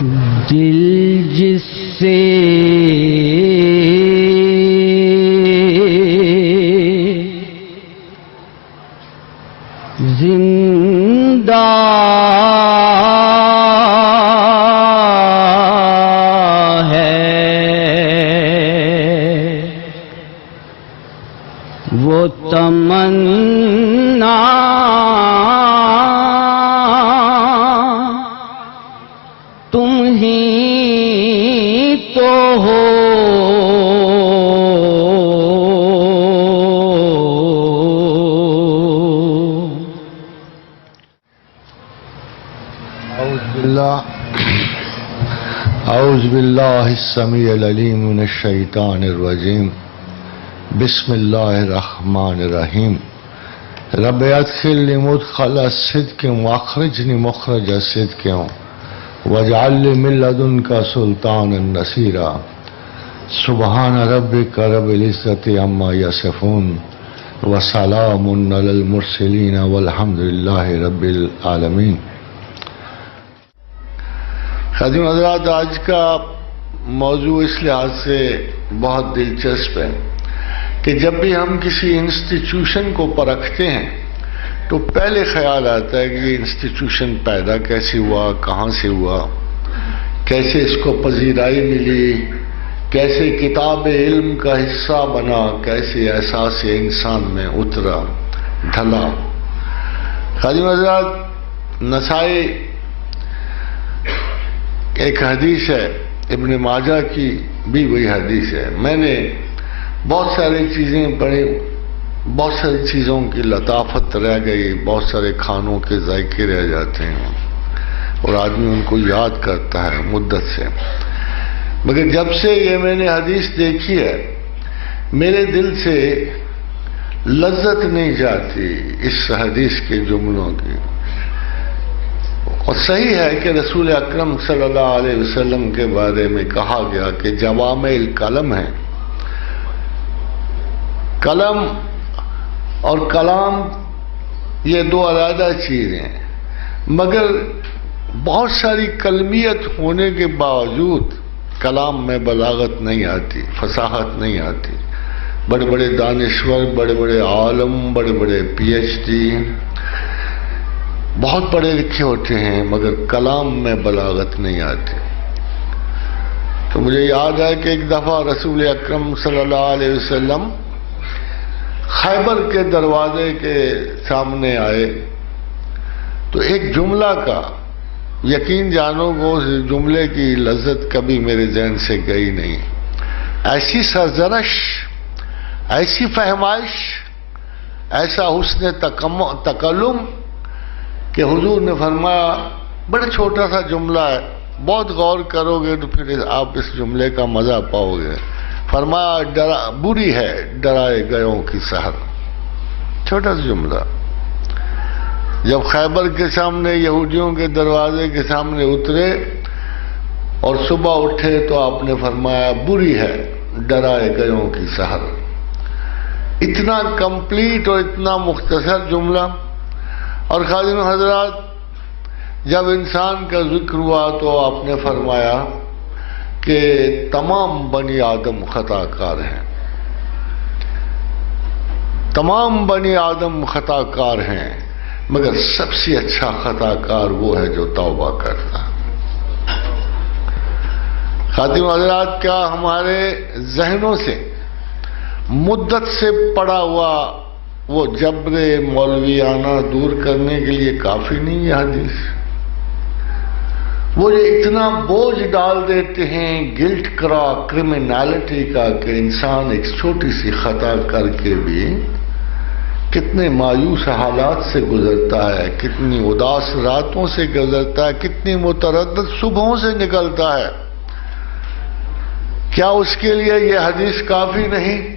دل جس سے زندہ ہے وہ تمنا تم ہی تو ہو اعوذ باللہ السمیع العلیم من الشیطان الرجیم بسم اللہ الرحمن الرحیم رب ادخلنی مدخل صدق واخرجنی مخرج صدق واجعل لی من لدنک سلطانا نصیرا سبحان ربک رب العزة عما یصفون وسلام علی المرسلین والحمد للہ رب العالمین۔ خادم حضرات، آج کا موضوع اس لحاظ سے بہت دلچسپ ہے کہ جب بھی ہم کسی انسٹیٹیوشن کو پرکھتے ہیں تو پہلے خیال آتا ہے کہ یہ انسٹیٹیوشن پیدا کیسے ہوا، کہاں سے ہوا، کیسے اس کو پذیرائی ملی، کیسے کتاب علم کا حصہ بنا، کیسے احساس انسان میں اترا ڈھلا۔ خادم حضرات، نسائی ایک حدیث ہے، ابن ماجہ کی بھی وہی حدیث ہے۔ میں نے بہت ساری چیزیں پڑھی، بہت ساری چیزوں کی لطافت رہ گئی، بہت سارے کھانوں کے ذائقے رہ جاتے ہیں اور آدمی ان کو یاد کرتا ہے مدت سے، مگر جب سے یہ میں نے حدیث دیکھی ہے میرے دل سے لذت نہیں جاتی اس حدیث کے جملوں کی۔ اور صحیح ہے کہ رسول اکرم صلی اللہ علیہ وسلم کے بارے میں کہا گیا کہ جوامع الکلم ہے۔ قلم اور کلام یہ دو علیحدہ چیزیں ہیں، مگر بہت ساری کلمیت ہونے کے باوجود کلام میں بلاغت نہیں آتی، فصاحت نہیں آتی۔ بڑے بڑے دانشور، بڑے بڑے عالم، بڑے بڑے پی ایچ ڈی، بہت پڑھے لکھے ہوتے ہیں مگر کلام میں بلاغت نہیں آتی۔ تو مجھے یاد ہے کہ ایک دفعہ رسول اکرم صلی اللہ علیہ وسلم خیبر کے دروازے کے سامنے آئے تو ایک جملہ کا یقین جانو وہ اس جملے کی لذت کبھی میرے ذہن سے گئی نہیں۔ ایسی سرزنش، ایسی فہمائش، ایسا حسن تکلم کہ حضور نے فرمایا، بڑا چھوٹا سا جملہ ہے، بہت غور کرو گے تو پھر آپ اس جملے کا مزہ پاؤ گے۔ فرمایا بری ہے ڈرائے گیوں کی سحر، چھوٹا سا جملہ۔ جب خیبر کے سامنے یہودیوں کے دروازے کے سامنے اترے اور صبح اٹھے تو آپ نے فرمایا بری ہے ڈرائے گیوں کی سحر۔ اتنا کمپلیٹ اور اتنا مختصر جملہ۔ اور خادم حضرات، جب انسان کا ذکر ہوا تو آپ نے فرمایا کہ تمام بنی آدم خطا کار ہیں، تمام بنی آدم خطا کار ہیں، مگر سب سے اچھا خطا کار وہ ہے جو توبہ کرتا ہے۔ خادم حضرات، کیا ہمارے ذہنوں سے مدت سے پڑا ہوا وہ جبر مولویانہ دور کرنے کے لیے کافی نہیں ہے حدیث؟ وہ جو اتنا بوجھ ڈال دیتے ہیں گلٹ کرا کرمنالٹی کا کہ انسان ایک چھوٹی سی خطا کر کے بھی کتنے مایوس حالات سے گزرتا ہے، کتنی اداس راتوں سے گزرتا ہے، کتنی متردد صبحوں سے نکلتا ہے۔ کیا اس کے لیے یہ حدیث کافی نہیں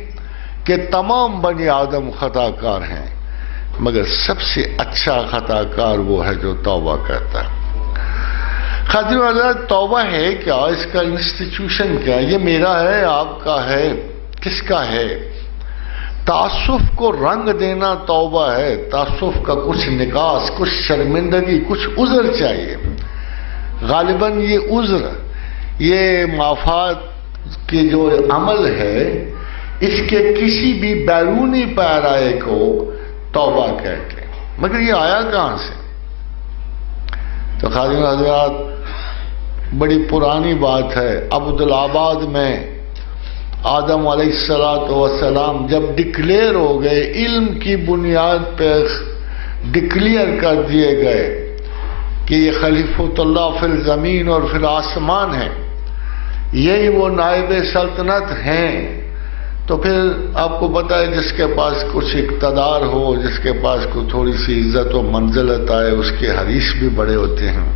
کہ تمام بنی آدم خطا کار ہیں مگر سب سے اچھا خطا کار وہ ہے جو توبہ کرتا ہے؟ خادم حضرات، توبہ ہے کیا؟ اس کا انسٹیٹیوشن کیا؟ یہ میرا ہے، آپ کا ہے، کس کا ہے؟ تعصف کو رنگ دینا توبہ ہے۔ تعصف کا کچھ نکاس، کچھ شرمندگی، کچھ عذر چاہیے۔ غالباً یہ عذر، یہ معافات کی جو عمل ہے، اس کے کسی بھی بیرونی پیرائے کو توبہ کہتے ہیں، مگر یہ آیا کہاں سے؟ تو خادم حضرات، بڑی پرانی بات ہے، عبدالآباد میں آدم علیہ السلام جب ڈکلیئر ہو گئے، علم کی بنیاد پہ ڈکلیئر کر دیے گئے کہ یہ خلیفۃ اللہ فی الزمین اور فی الآسمان ہے، یہی وہ نائب سلطنت ہیں، تو پھر آپ کو پتا ہے جس کے پاس کچھ اقتدار ہو، جس کے پاس کوئی تھوڑی سی عزت و منزلت آئے، اس کے حریص بھی بڑے ہوتے ہیں۔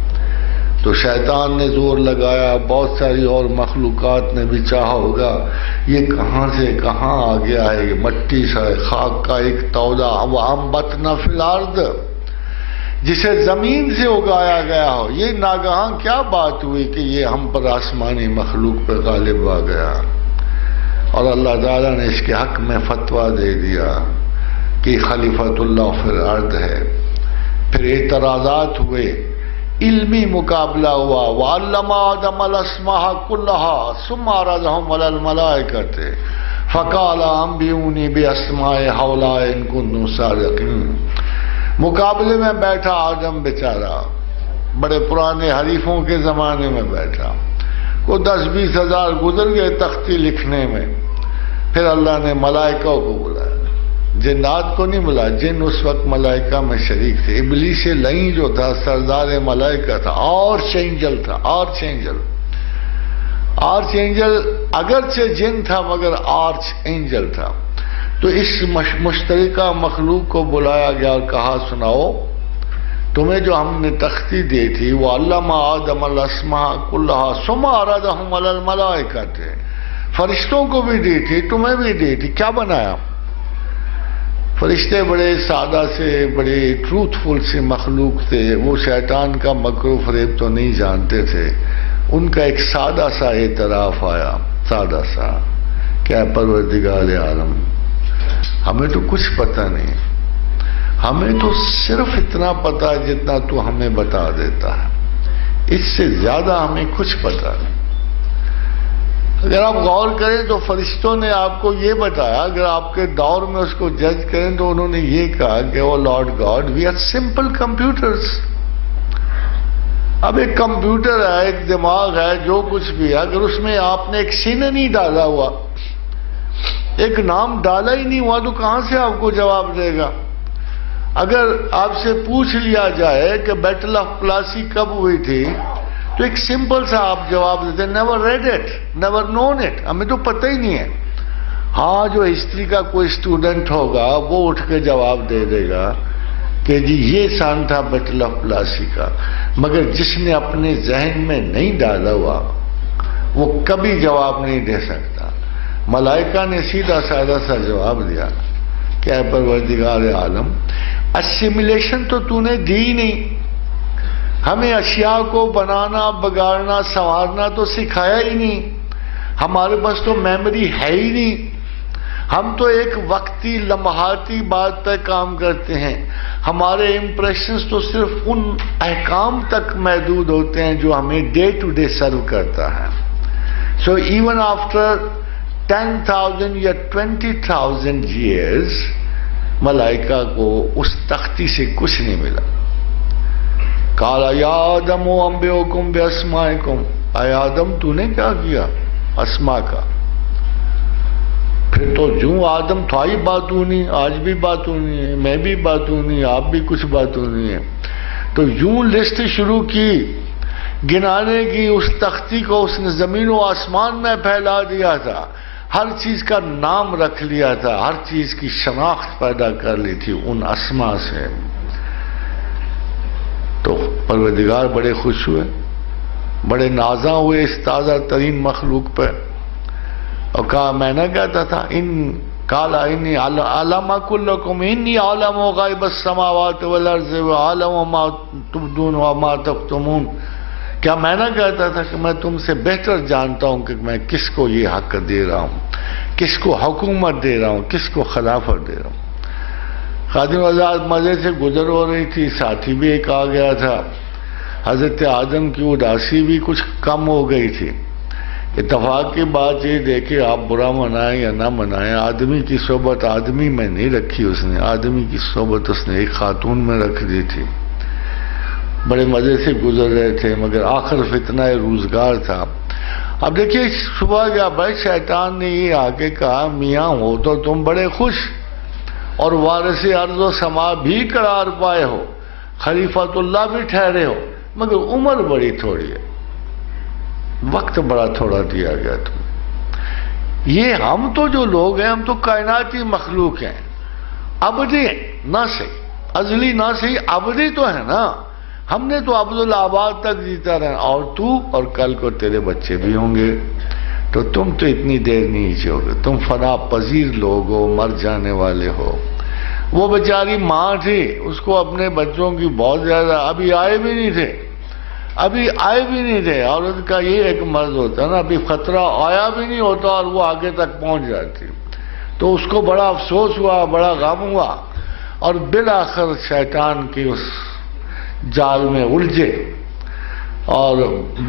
تو شیطان نے زور لگایا، بہت ساری اور مخلوقات نے بھی چاہا ہوگا یہ کہاں سے کہاں آ گیا ہے، یہ مٹی سے خاک کا ایک تودا، وَأَنبَتْنَا فِي الْأَرْضِ، جسے زمین سے اگایا گیا ہو، یہ ناگہاں کیا بات ہوئی کہ یہ ہم پر آسمانی مخلوق پہ غالب آ گیا؟ اور اللہ تعالیٰ نے اس کے حق میں فتویٰ دے دیا کہ خلیفۃ اللہ فی الارض ہے۔ پھر اعتراضات ہوئے، علمی مقابلہ ہوا، وَعَلَّمَ آدَمَ الْأَسْمَاءَ كُلَّهَا ثُمَّ عَرَضَهُمْ عَلَى الْمَلَائِكَةِ فَقَالَ أَنبِئُونِي بِأَسْمَاءِ هَؤُلَاءِ إِن كُنتُمْ صَادِقِينَ۔ مقابلے میں بیٹھا آدم بیچارہ، بڑے پرانے حریفوں کے زمانے میں بیٹھا، کو 10-20 ہزار گزر گئے تختی لکھنے میں۔ پھر اللہ نے ملائکہ کو بلایا، جنات کو نہیں بلایا، جن اس وقت ملائکہ میں شریک تھے۔ ابلیس لعین جو تھا سردار ملائکہ تھا، آرچ اینجل تھا، آرچ اینجل، آرچ اینجل اگرچہ جن تھا مگر آرچ اینجل تھا۔ تو اس مشترکہ مخلوق کو بلایا گیا اور کہا سناؤ، تمہیں جو ہم نے تختی دی تھی، وہ علم آدم الاسماء کلھا ثم عرضهم علی الملائکہ، فرشتوں کو بھی دی تھی، تمہیں بھی دی تھی، کیا بنایا؟ فرشتے بڑے سادہ سے بڑے ٹروتھفل سے مخلوق تھے، وہ شیطان کا مکر و فریب تو نہیں جانتے تھے۔ ان کا ایک سادہ سا اعتراف آیا، سادہ سا، کیا پروردگار عالم، ہمیں تو کچھ پتہ نہیں، ہمیں تو صرف اتنا پتہ ہے جتنا تو ہمیں بتا دیتا ہے، اس سے زیادہ ہمیں کچھ پتہ نہیں۔ اگر آپ غور کریں تو فرشتوں نے آپ کو یہ بتایا، اگر آپ کے دور میں اس کو جج کریں تو انہوں نے یہ کہا کہ O Lord God, we are simple computers. اب ایک کمپیوٹر ہے، ایک دماغ ہے، جو کچھ بھی ہے، اگر اس میں آپ نے ایک سین نہیں ڈالا ہوا، ایک نام ڈالا ہی نہیں ہوا، تو کہاں سے آپ کو جواب دے گا؟ اگر آپ سے پوچھ لیا جائے کہ بیٹل آف پلاسی کب ہوئی تھی، تو ایک سمپل سا آپ جواب دیتے ہیں، never read it, never known it, ہمیں تو پتہ ہی نہیں ہے۔ ہاں، جو ہسٹری کا کوئی اسٹوڈنٹ ہوگا وہ اٹھ کے جواب دے دے گا کہ جی یہ سان تھا بیٹل آف پلاسی کا، مگر جس نے اپنے ذہن میں نہیں ڈالا ہوا وہ کبھی جواب نہیں دے سکتا۔ ملائکہ نے سیدھا سادہ سا جواب دیا کہ اے پروردگار عالم، اسیمیلیشن تو نے دی نہیں، ہمیں اشیاء کو بنانا، بگاڑنا، سنوارنا تو سکھایا ہی نہیں، ہمارے پاس تو میموری ہے ہی نہیں، ہم تو ایک وقتی لمحاتی بات پہ کام کرتے ہیں، ہمارے امپریشنز تو صرف ان احکام تک محدود ہوتے ہیں جو ہمیں ڈے ٹو ڈے سرو کرتا ہے۔ سو ایون آفٹر 10,000 یا 20,000 years ملائکہ کو اس تختی سے کچھ نہیں ملا۔ قال یا آدم انبئکم باسمائکم، اے آدم تو نے کیا کیا اسماء کا؟ پھر تو جو آدم تھا ہی باتونی، آج بھی باتونی ہے، میں بھی باتونی، آپ بھی کچھ باتونی ہے۔ تو یوں لسٹ شروع کی گنانے کی، اس تختی کو اس نے زمین و آسمان میں پھیلا دیا تھا، ہر چیز کا نام رکھ لیا تھا، ہر چیز کی شناخت پیدا کر لی تھی ان اسماء سے۔ تو پروردگار بڑے خوش ہوئے، بڑے نازاں ہوئے اس تازہ ترین مخلوق پہ، اور کہا میں نہ کہتا تھا ان قال انی علم کلکم انی علم غیب السماوات والارض وعلم ما تبدون وما تکتمون، کیا میں نہ کہتا تھا کہ میں تم سے بہتر جانتا ہوں کہ میں کس کو یہ حق دے رہا ہوں، کس کو حکومت دے رہا ہوں، کس کو خلافت دے رہا ہوں۔ خادم آزاد مزے سے گزر ہو رہی تھی، ساتھی بھی ایک آ گیا تھا، حضرت آدم کی اداسی بھی کچھ کم ہو گئی تھی. اتفاق کی بات یہ دیکھیں، آپ برا منائیں یا نہ منائیں، آدمی کی صحبت آدمی میں نہیں رکھی اس نے، آدمی کی صحبت اس نے ایک خاتون میں رکھ دی تھی. بڑے مزے سے گزر رہے تھے، مگر آخر فتنہ روزگار تھا. اب دیکھیے صبح کیا بھائی شیطان نے یہ آ کے کہا میاں ہو تو تم بڑے خوش اور وارث ارض و سما بھی قرار پائے ہو، خلیفۃ اللہ بھی ٹھہرے ہو، مگر عمر بڑی تھوڑی ہے، وقت بڑا تھوڑا دیا گیا تمہیں. یہ ہم تو جو لوگ ہیں، ہم تو کائناتی مخلوق ہیں، ابدی نہ صحیح ازلی نہ صحیح ابدی تو ہے نا. ہم نے تو عبدالآباد تک جیتا رہا، اور تو اور کل کو تیرے بچے بھی ہوں گے، تو تم تو اتنی دیر نہیں جیو گے، تم فنا پذیر لوگ ہو، مر جانے والے ہو. وہ بیچاری ماں تھی، اس کو اپنے بچوں کی بہت زیادہ، ابھی آئے بھی نہیں تھے. عورت کا یہ ایک مرض ہوتا نا، ابھی خطرہ آیا بھی نہیں ہوتا اور وہ آگے تک پہنچ جاتی، تو اس کو بڑا افسوس ہوا، بڑا غم ہوا، اور بالآخر شیطان کی اس جال میں الجھے اور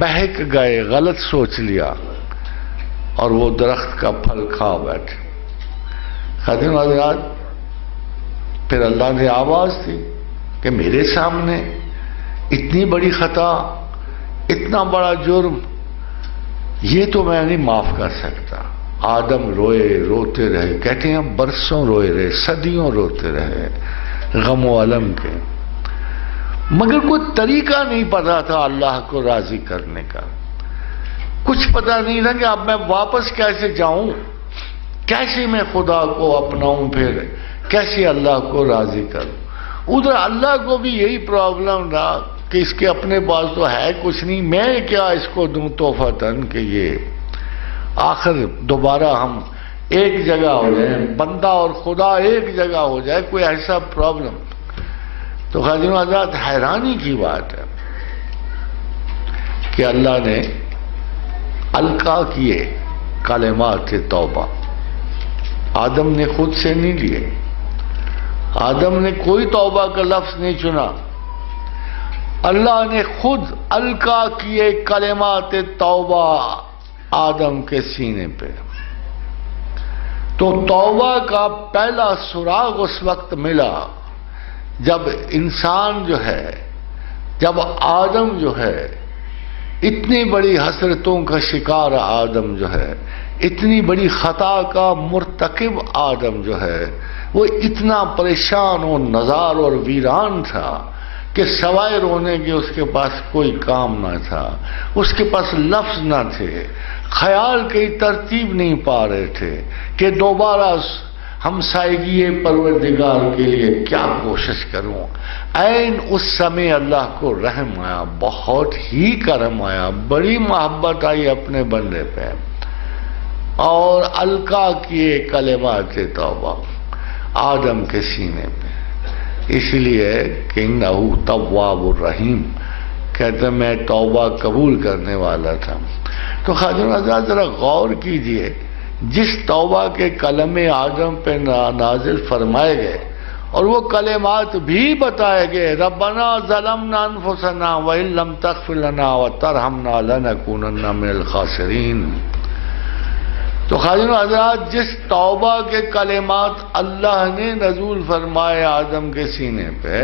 بہک گئے، غلط سوچ لیا اور وہ درخت کا پھل کھا بیٹھے. خادم حضرات، پھر اللہ نے آواز دی کہ میرے سامنے اتنی بڑی خطا، اتنا بڑا جرم، یہ تو میں نہیں معاف کر سکتا. آدم روتے رہے، کہتے ہیں برسوں روئے رہے، صدیوں روتے رہے غم و علم کے، مگر کوئی طریقہ نہیں پتا تھا اللہ کو راضی کرنے کا. کچھ پتا نہیں تھا کہ اب میں واپس کیسے جاؤں، کیسے میں خدا کو اپناؤں، پھر کیسے اللہ کو راضی کروں. ادھر اللہ کو بھی یہی پرابلم تھا کہ اس کے اپنے پاس تو ہے کچھ نہیں، میں کیا اس کو دوں تحفتاً کہ یہ آخر دوبارہ ہم ایک جگہ ہو جائیں، بندہ اور خدا ایک جگہ ہو جائے، کوئی ایسا پرابلم. تو خادم حضرات حیرانی کی بات ہے کہ اللہ نے القا کیے کلمات توبہ. آدم نے خود سے نہیں لیے، آدم نے کوئی توبہ کا لفظ نہیں چنا، اللہ نے خود القا کیے کلمات توبہ آدم کے سینے پہ. تو توبہ کا پہلا سراغ اس وقت ملا جب انسان جو ہے، جب آدم جو ہے، اتنی بڑی حسرتوں کا شکار آدم جو ہے، اتنی بڑی خطا کا مرتکب آدم جو ہے، وہ اتنا پریشان و نزار اور ویران تھا کہ سوائے رونے کے اس کے پاس کوئی کام نہ تھا، اس کے پاس لفظ نہ تھے، خیال کی ترتیب نہیں پا رہے تھے کہ دوبارہ ہمسائیگی پروردگار کے لیے کیا کوشش کروں. عین اس سمے اللہ کو رحم آیا، بہت ہی کرم آیا، بڑی محبت آئی اپنے بندے پہ، اور القا کیے کلمات توبہ آدم کے سینے پہ. اس لیے کہ انہو تواب الرحیم، کہتے میں توبہ قبول کرنے والا تھا. تو خادم حضرات ذرا غور کیجئے، جس توبہ کے کلمے آدم پہ نازل فرمائے گئے اور وہ کلمات بھی بتائے گئے، ربنا ظلمنا انفسنا وان لم تغفر لنا وترحمنا لنکونن من الخاسرین. تو خادم حضرات جس توبہ کے کلمات اللہ نے نزول فرمائے آدم کے سینے پہ،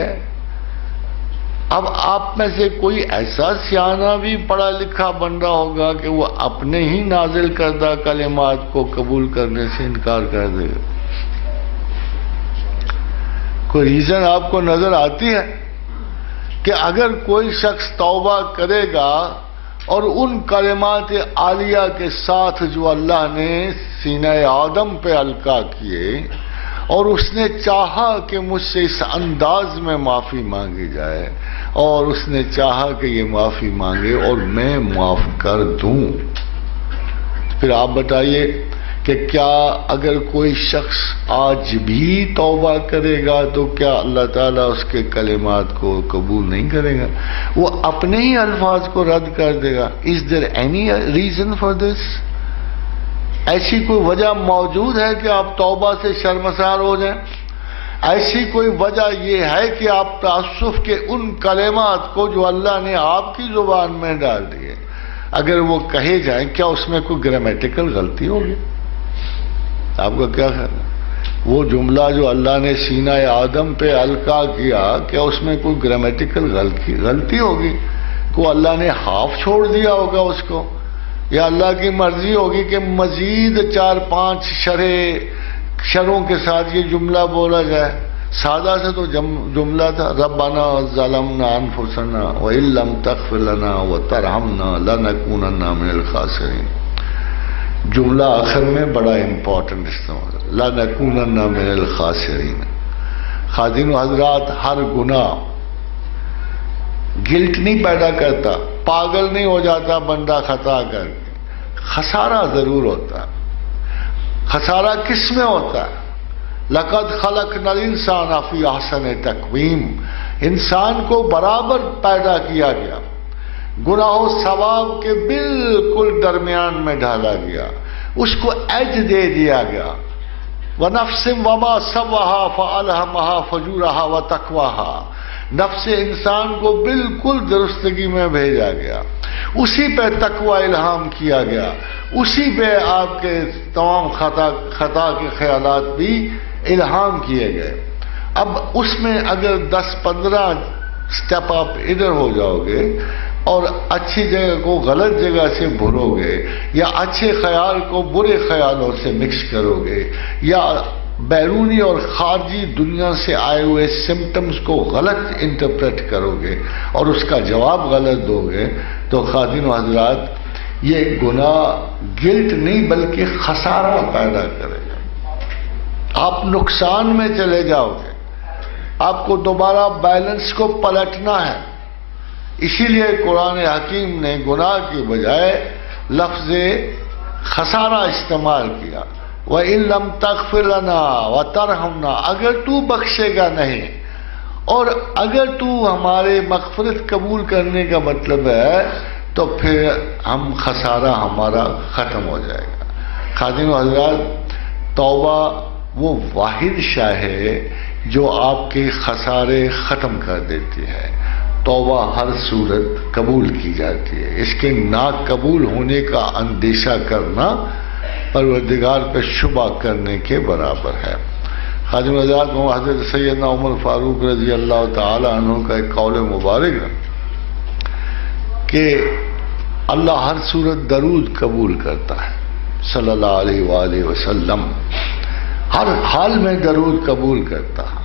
اب آپ میں سے کوئی ایسا سیانہ بھی پڑھا لکھا بندہ ہوگا کہ وہ اپنے ہی نازل کردہ کلمات کو قبول کرنے سے انکار کر دے گا؟ کوئی ریزن آپ کو نظر آتی ہے کہ اگر کوئی شخص توبہ کرے گا اور ان کلمات عالیہ کے ساتھ جو اللہ نے سینہ آدم پہ القا کیے، اور اس نے چاہا کہ مجھ سے اس انداز میں معافی مانگی جائے، اور اس نے چاہا کہ یہ معافی مانگے اور میں معاف کر دوں، پھر آپ بتائیے کہ کیا اگر کوئی شخص آج بھی توبہ کرے گا تو کیا اللہ تعالیٰ اس کے کلمات کو قبول نہیں کرے گا؟ وہ اپنے ہی الفاظ کو رد کر دے گا. Is there any reason for this؟ ایسی کوئی وجہ موجود ہے کہ آپ توبہ سے شرمسار ہو جائیں؟ ایسی کوئی وجہ یہ ہے کہ آپ تعصب کے ان کلمات کو جو اللہ نے آپ کی زبان میں ڈال دیے اگر وہ کہے جائیں کیا اس میں کوئی گرامیٹیکل غلطی ہوگی؟ آپ کا کیا خیال ہے؟ وہ جملہ جو اللہ نے سینہ آدم پہ القا کیا کیا اس میں کوئی گرامیٹیکل غلطی ہوگی؟ کو اللہ نے ہاف چھوڑ دیا ہوگا اس کو، یا اللہ کی مرضی ہوگی کہ مزید 4-5 شروں کے ساتھ یہ جملہ بولا جائے؟ سادہ سے تو جملہ تھا، ربنا ظلمنا انفسنا وان لم تغفر لنا وترحمنا لنکونن من الخاسرین. جملہ آخر میں بڑا امپورٹنٹ استعمال، لنکونن من الخاسرین. خادم و حضرات، ہر گناہ گلٹ نہیں پیدا کرتا، پاگل نہیں ہو جاتا بندہ خطا کر کے، خسارہ ضرور ہوتا ہے. خسارہ کس میں ہوتا ہے؟ لقد خلقنا الانسان فی احسن تقویم. انسان کو برابر پیدا کیا گیا، گناہ و ثواب کے بالکل درمیان میں ڈالا گیا، اس کو ایج دے دیا گیا. وَنَفْسٍ وَمَا سَوَّاهَا فَأَلْهَمَهَا فُجُورَهَا وَتَقْوَاهَا. نفس انسان کو بالکل درستگی میں بھیجا گیا، اسی پہ تقوی الہام کیا گیا، اسی پہ آپ کے تمام خطا کے خیالات بھی الہام کیے گئے. اب اس میں اگر 10-15 سٹیپ آپ ادھر ہو جاؤ گے اور اچھی جگہ کو غلط جگہ سے بھرو گے، یا اچھے خیال کو برے خیالوں سے مکس کرو گے، یا بیرونی اور خارجی دنیا سے آئے ہوئے سمٹمز کو غلط انٹرپریٹ کرو گے اور اس کا جواب غلط دو گے، تو خادم و حضرات یہ گناہ گلٹ نہیں بلکہ خسارہ پیدا کرے گا. آپ نقصان میں چلے جاؤ گے، آپ کو دوبارہ بیلنس کو پلٹنا ہے. اسی لیے قرآن حکیم نے گناہ کی بجائے لفظ خسارہ استعمال کیا. وَإِن لَمْ تَغْفِرْ لَنَا وَتَرْحَمْنَا. اگر تو بخشے گا نہیں اور اگر تو ہمارے مغفرت قبول کرنے کا مطلب ہے تو پھر ہم خسارہ ہمارا ختم ہو جائے گا. خادم و حضرات، توبہ وہ واحد شے ہے جو آپ کے خسارے ختم کر دیتی ہے. توبہ ہر صورت قبول کی جاتی ہے، اس کے نا قبول ہونے کا اندیشہ کرنا پروردگار پہ شبہ کرنے کے برابر ہے. خادم حضرات، حضرت سیدنا عمر فاروق رضی اللہ تعالی عنہ کا ایک قول مبارک ہے کہ اللہ ہر صورت درود قبول کرتا ہے صلی اللہ علیہ وآلہ وسلم، ہر حال میں درود قبول کرتا ہے.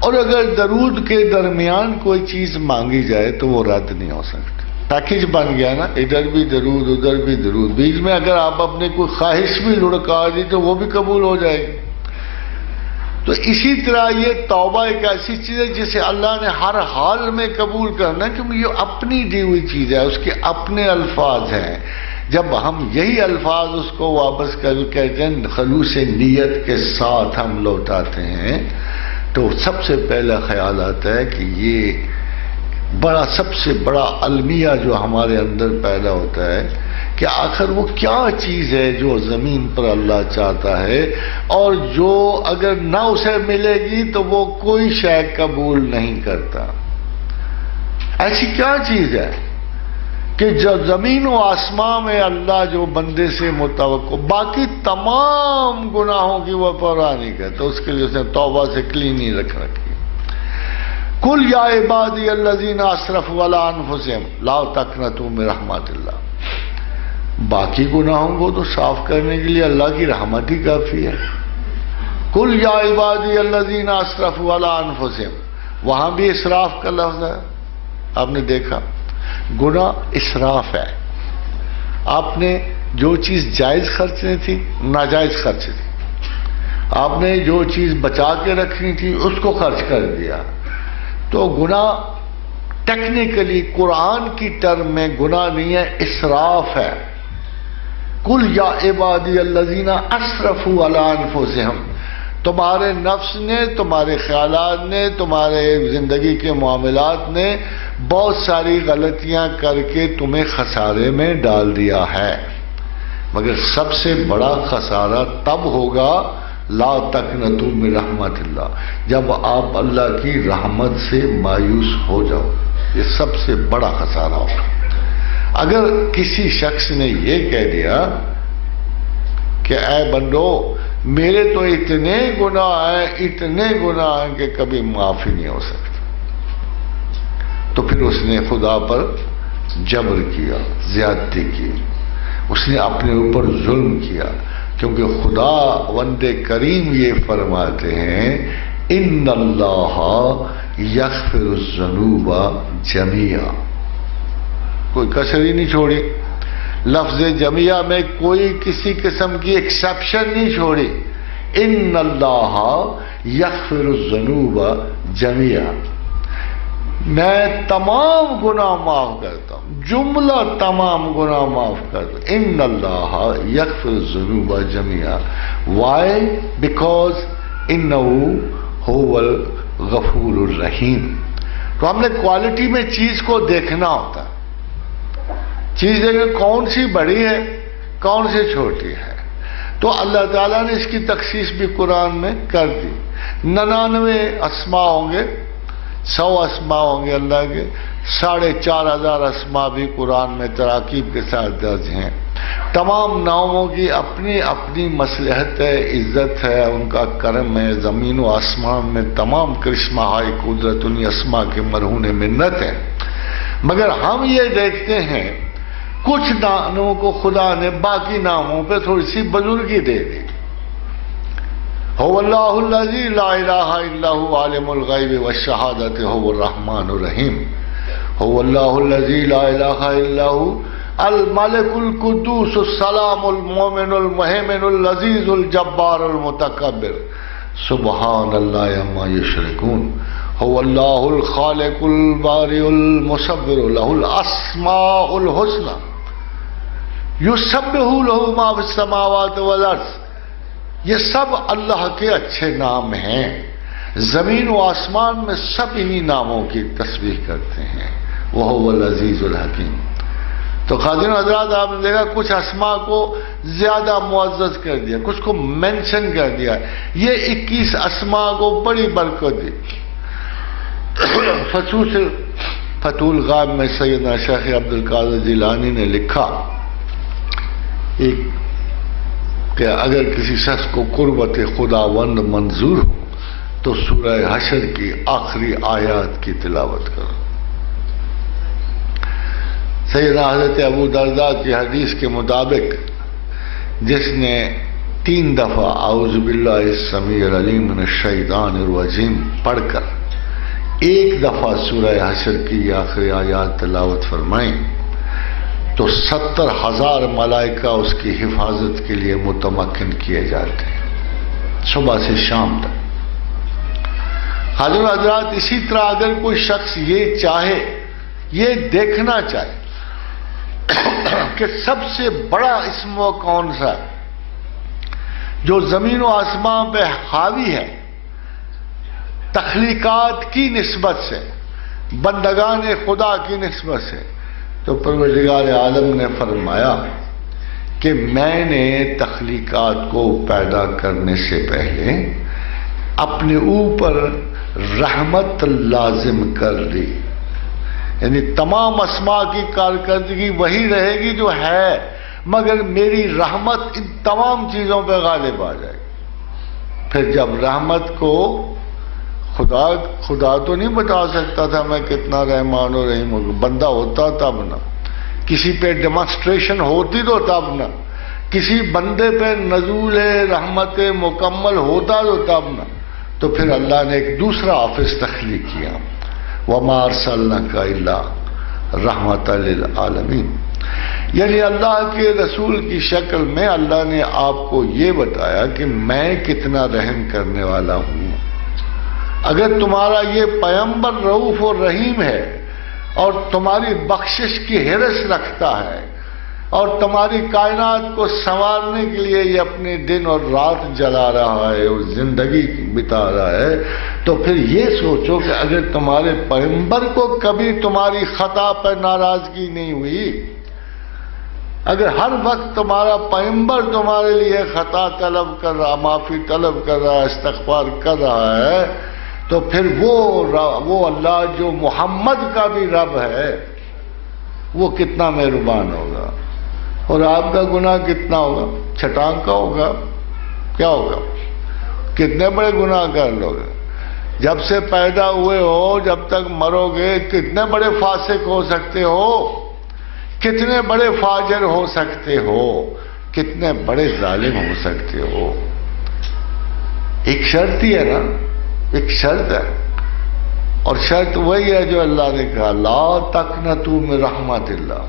اور اگر درود کے درمیان کوئی چیز مانگی جائے تو وہ رد نہیں ہو سکتی. پیکج بن گیا نا، ادھر بھی درود ادھر بھی درود. بیچ میں اگر آپ اپنے کوئی خواہش بھی لڑکا دی تو وہ بھی قبول ہو جائے گی. تو اسی طرح یہ توبہ ایک ایسی چیز ہے جسے اللہ نے ہر حال میں قبول کرنا ہے، کیونکہ یہ اپنی دی ہوئی چیز ہے، اس کے اپنے الفاظ ہیں. جب ہم یہی الفاظ اس کو واپس کہتے ہیں خلوص نیت کے ساتھ ہم لوٹاتے ہیں، تو سب سے پہلا خیال آتا ہے کہ یہ سب سے بڑا المیہ جو ہمارے اندر پیدا ہوتا ہے کہ آخر وہ کیا چیز ہے جو زمین پر اللہ چاہتا ہے اور جو اگر نہ اسے ملے گی تو وہ کوئی شے قبول نہیں کرتا. ایسی کیا چیز ہے کہ جو زمین و آسمان میں اللہ جو بندے سے متوقع، باقی تمام گناہوں کی وہ پرواہ نہیں کرتا، اس کے لیے اس نے توبہ سے کلین ہی رکھ رکھی. قل یا عبادی الذین اسرفوا علی انفسہم لا تقنطوا من رحمت اللہ. باقی گناہوں کو تو صاف کرنے کے لیے اللہ کی رحمت ہی کافی ہے. قل یا عبادی الذین اسرفوا علی انفسہم، وہاں بھی اسراف کا لفظ ہے. آپ نے دیکھا گناہ اسراف ہے. آپ نے جو چیز جائز خرچنی تھی ناجائز خرچ دی، آپ نے جو چیز بچا کے رکھنی تھی اس کو خرچ کر دیا. تو گناہ ٹیکنیکلی قرآن کی ٹرم میں گناہ نہیں ہے، اسراف ہے. قل یا عبادی الذین اسرفوا علی انفسہم. تمہارے نفس نے، تمہارے خیالات نے، تمہارے زندگی کے معاملات نے بہت ساری غلطیاں کر کے تمہیں خسارے میں ڈال دیا ہے. مگر سب سے بڑا خسارہ تب ہوگا لا تقنطوا من رحمت اللہ، جب آپ اللہ کی رحمت سے مایوس ہو جاؤ، یہ سب سے بڑا خسارہ ہوگا۔ اگر کسی شخص نے یہ کہہ دیا کہ اے بندو میرے تو اتنے گناہ ہیں کہ کبھی معافی نہیں ہو سکتا، تو پھر اس نے خدا پر جبر کیا، زیادتی کی، اس نے اپنے اوپر ظلم کیا، کیونکہ خدا وند کریم یہ فرماتے ہیں ان اللہ یغفر الذنوب جميعا، کوئی کسر ہی نہیں چھوڑی، لفظ جميعا میں کوئی کسی قسم کی ایکسیپشن نہیں چھوڑی، ان اللہ یغفر الذنوب جميعا، میں تمام گناہ معاف کرتا ہوں، جملہ تمام گناہ معاف کرتا ہوں، ان اللہ یغفر الذنوب جميعا، why؟ because انہو هو الغفور الرحیم۔ تو ہم نے کوالٹی میں چیز کو دیکھنا ہوتا ہے، چیز دیکھیں کون سی بڑی ہے کون سی چھوٹی ہے، تو اللہ تعالیٰ نے اس کی تخصیص بھی قرآن میں کر دی، 99 اسماء ہوں گے، 100 اسماء ہوں گے اللہ کے، 4500 اسماء بھی قرآن میں تراکیب کے ساتھ درج ہیں، تمام ناموں کی اپنی اپنی مصلحت ہے، عزت ہے، ان کا کرم ہے، زمین و آسمان میں تمام کرشمہ ہائے قدرت ان اسماء کے مرہون منت ہے، مگر ہم یہ دیکھتے ہیں کچھ ناموں کو خدا نے باقی ناموں پہ تھوڑی سی بزرگی دے دی، هو اللہ الذی لا الہ الا هو عالم الغیب والشہادۃ هو الرحمن الرحیم، هو اللہ الذی لا الہ الا هو الملک القدوس السلام المؤمن المہیمن العزیز الجبار المتکبر سبحان اللہ عما یشرکون، هو اللہ الخالق البارئ المصور له الاسماء الحسنى یسبح له ما فی السماوات والارض، یہ سب اللہ کے اچھے نام ہیں، زمین و آسمان میں سب انہی ناموں کی تسبیح کرتے ہیں، وہو العزیز الحکیم۔ تو خادم حضرات آپ نے دیکھا کچھ اسماء کو زیادہ معزز کر دیا، کچھ کو مینشن کر دیا، یہ 21 اسماء کو بڑی برکت دی۔ فتح الغاب میں سیدنا شیخ عبد القادر جیلانی نے لکھا کہ اگر کسی شخص کو قربت خداوند منظور ہو تو سورہ حشر کی آخری آیات کی تلاوت کرو۔ سیدنا حضرت ابو درداء کی حدیث کے مطابق جس نے 3 دفعہ اعوذ باللہ السمیع العلیم من الشیطان الرجیم پڑھ کر 1 دفعہ سورہ حشر کی آخری آیات تلاوت فرمائیں تو 70,000 ملائکہ اس کی حفاظت کے لیے متمکن کیے جاتے ہیں صبح سے شام تک۔ حاضر حضرات اسی طرح اگر کوئی شخص یہ چاہے، یہ دیکھنا چاہے کہ سب سے بڑا اسم وہ کون سا ہے جو زمین و آسمان پہ حاوی ہے، تخلیقات کی نسبت سے، بندگان خدا کی نسبت سے، تو پروردگار عالم نے فرمایا کہ میں نے تخلیقات کو پیدا کرنے سے پہلے اپنے اوپر رحمت لازم کر لی، یعنی تمام اسماء کی کارکردگی وہی رہے گی جو ہے، مگر میری رحمت ان تمام چیزوں پہ غالب آ جائے گی۔ پھر جب رحمت کو خدا تو نہیں بتا سکتا تھا میں کتنا رحمان و رحیم ہوں، بندہ ہوتا تب نہ، کسی پہ ڈیمانسٹریشن ہوتی تو تب نہ، کسی بندے پہ نزول رحمت مکمل ہوتا تو تب نہ، تو پھر اللہ نے ایک دوسرا آفس تخلیق کیا، وَمَا أَرْسَلْنَاكَ إِلَّا رَحْمَةً لِلْعَالَمِينَ، یعنی اللہ کے رسول کی شکل میں اللہ نے آپ کو یہ بتایا کہ میں کتنا رحم کرنے والا ہوں۔ اگر تمہارا یہ پیغمبر رؤوف و رحیم ہے اور تمہاری بخشش کی حرص رکھتا ہے اور تمہاری کائنات کو سنوارنے کے لیے یہ اپنے دن اور رات جلا رہا ہے اور زندگی بتا رہا ہے، تو پھر یہ سوچو کہ اگر تمہارے پیغمبر کو کبھی تمہاری خطا پر ناراضگی نہیں ہوئی اگر ہر وقت تمہارا پیغمبر تمہارے لیے خطا طلب کر رہا، معافی طلب کر رہا ہے، استغفار کر رہا ہے، تو پھر وہ اللہ جو محمد کا بھی رب ہے وہ کتنا مہربان ہوگا، اور آپ کا گناہ کتنا ہوگا؟ چھٹان کا ہوگا؟ کیا ہوگا؟ کتنے بڑے گناہ کر لوگ، جب سے پیدا ہوئے ہو جب تک مرو گے کتنے بڑے فاسق ہو سکتے ہو، کتنے بڑے فاجر ہو سکتے ہو، کتنے بڑے ظالم ہو سکتے ہو۔ ایک شرط ہی ہے نا، ایک شرط ہے، اور شرط وہی ہے جو اللہ نے کہا لا تقنطوا من رحمت اللہ،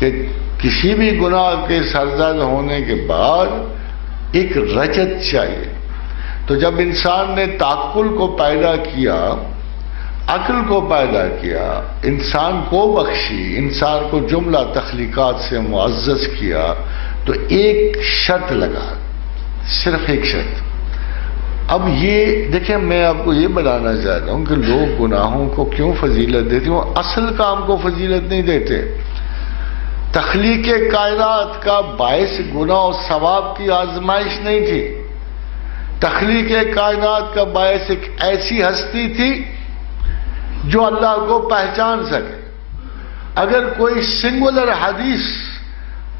کہ کسی بھی گناہ کے سرزد ہونے کے بعد ایک رجت چاہیے۔ تو جب انسان نے تعقل کو پیدا کیا، عقل کو پیدا کیا، انسان کو بخشی، انسان کو جملہ تخلیقات سے معزز کیا، تو ایک شرط لگا، صرف ایک شرط۔ اب یہ دیکھیں، میں آپ کو یہ بتانا چاہتا ہوں کہ لوگ گناہوں کو کیوں فضیلت دیتے ہیں، وہ اصل کام کو فضیلت نہیں دیتے۔ تخلیق کائنات کا باعث گناہ و ثواب کی آزمائش نہیں تھی، تخلیق کائنات کا باعث ایک ایسی ہستی تھی جو اللہ کو پہچان سکے۔ اگر کوئی سنگولر حدیث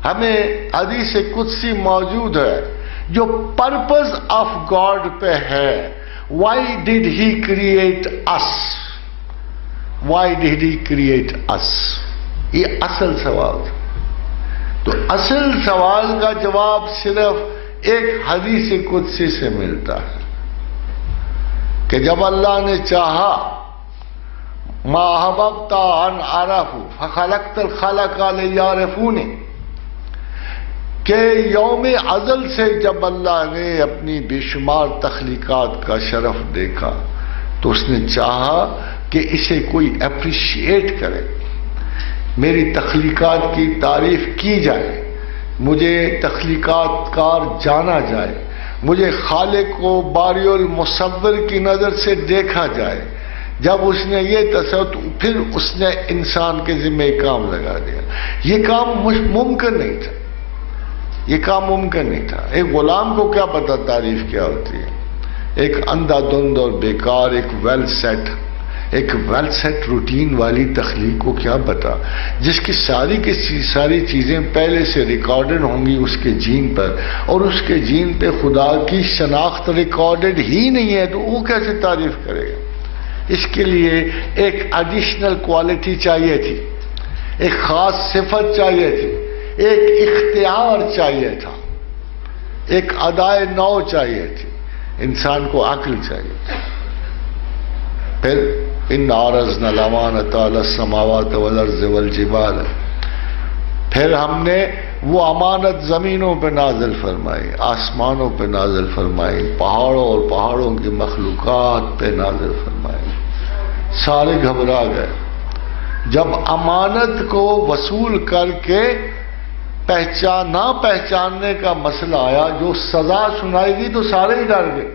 ہمیں حدیث قدسی موجود ہے جو پرپز آف گاڈ پہ ہے، why did he create us, why did he create us, یہ اصل سوال تھا۔ تو اصل سوال کا جواب صرف ایک حدیث قدسی سے ملتا ہے کہ جب اللہ نے چاہا ما احببت ان اعرف فخلقت الخلق لیعرفونی، کہ یوم ازل سے جب اللہ نے اپنی بے شمار تخلیقات کا شرف دیکھا تو اس نے چاہا کہ اسے کوئی اپریشیٹ کرے، میری تخلیقات کی تعریف کی جائے، مجھے تخلیقات کار جانا جائے، مجھے خالق و باری المصور کی نظر سے دیکھا جائے۔ جب اس نے یہ تصور، پھر اس نے انسان کے ذمہ کام لگا دیا۔ یہ کام ممکن نہیں تھا، یہ کام ممکن نہیں تھا۔ ایک غلام کو کیا پتا تعریف کیا ہوتی ہے؟ ایک اندھا دھند اور بیکار ایک ویل سیٹ روٹین والی تخلیق کو کیا پتا، جس کی ساری چیزیں پہلے سے ریکارڈڈ ہوں گی اس کے جین پر، اور اس کے جین پہ خدا کی شناخت ریکارڈڈ ہی نہیں ہے، تو وہ کیسے تعریف کرے گا؟ اس کے لیے ایک ایڈیشنل کوالٹی چاہیے تھی، ایک خاص صفت چاہیے تھی، ایک اختیار چاہیے تھا، ایک ادائے نو چاہیے تھی، انسان کو عقل چاہیے تھی۔ پھر ان عرضنا الامانۃ علی السماوات والارض والجبال، پھر ہم نے وہ امانت زمینوں پہ نازل فرمائی، آسمانوں پہ نازل فرمائی، پہاڑوں اور پہاڑوں کی مخلوقات پہ نازل فرمائی۔ سارے گھبرا گئے جب امانت کو وصول کر کے نہ پہچاننے کا مسئلہ آیا، جو سزا سنائی گی تو سارے ہی ڈر گئے۔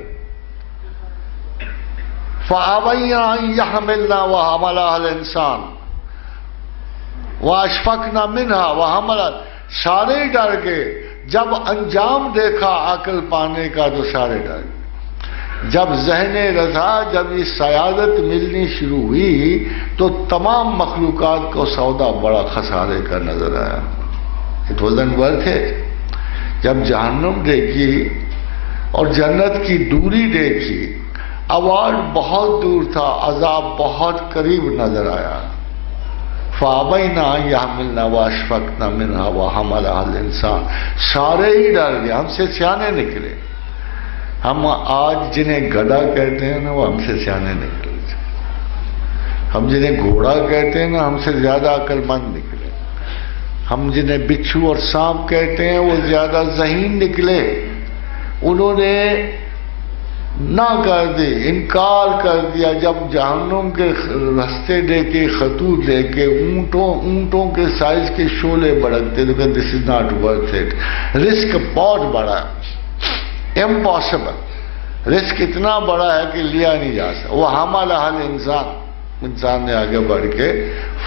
فَأَبَيْنَا أَن يَحْمِلْنَا وَحَمَلَهَا الْإِنسَانُ وَأَشْفَقْنَا مِنْهَا وَحَمَلَهَا، سارے ہی ڈر گئے۔ جب انجام دیکھا عقل پانے کا تو سارے ڈر گئے۔ جب ذہن رضا، جب یہ سیادت ملنی شروع ہوئی تو تمام مخلوقات کو سودا بڑا خسارے کا نظر آیا۔ It wasn't worth it۔ جب جہنم دیکھی اور جنت کی دوری دیکھی، ایوارڈ بہت دور تھا، عذاب بہت قریب نظر آیا۔ فَأَبَيْنَا أَن يَحْمِلْنَا وَأَشْفَقْنَا مِنْهَا وَحَمَلَهَا الْإِنسَانُ، سارے ہی ڈر گئے، ہم سے سیانے نکلے۔ ہم آج جنہیں گدھا کہتے ہیں نا، وہ ہم سے سیانے نکلے۔ ہم جنہیں گھوڑا کہتے ہیں نا، ہم سے زیادہ عقل مند نکلے۔ ہم جنہیں بچھو اور سانپ کہتے ہیں وہ زیادہ ذہین نکلے۔ انہوں نے نہ کر دی، انکار کر دیا۔ جب جہنم کے رستے دیکھے، خطوط دیکھے، اونٹوں کے سائز کے شعلے بڑکتے، تو کہ this is not worth it, risk بہت بڑا ہے، امپاسبل، رسک اتنا بڑا ہے کہ لیا نہیں جا سکتا۔ وہ حملہ الانسان، انسان نے آگے بڑھ کے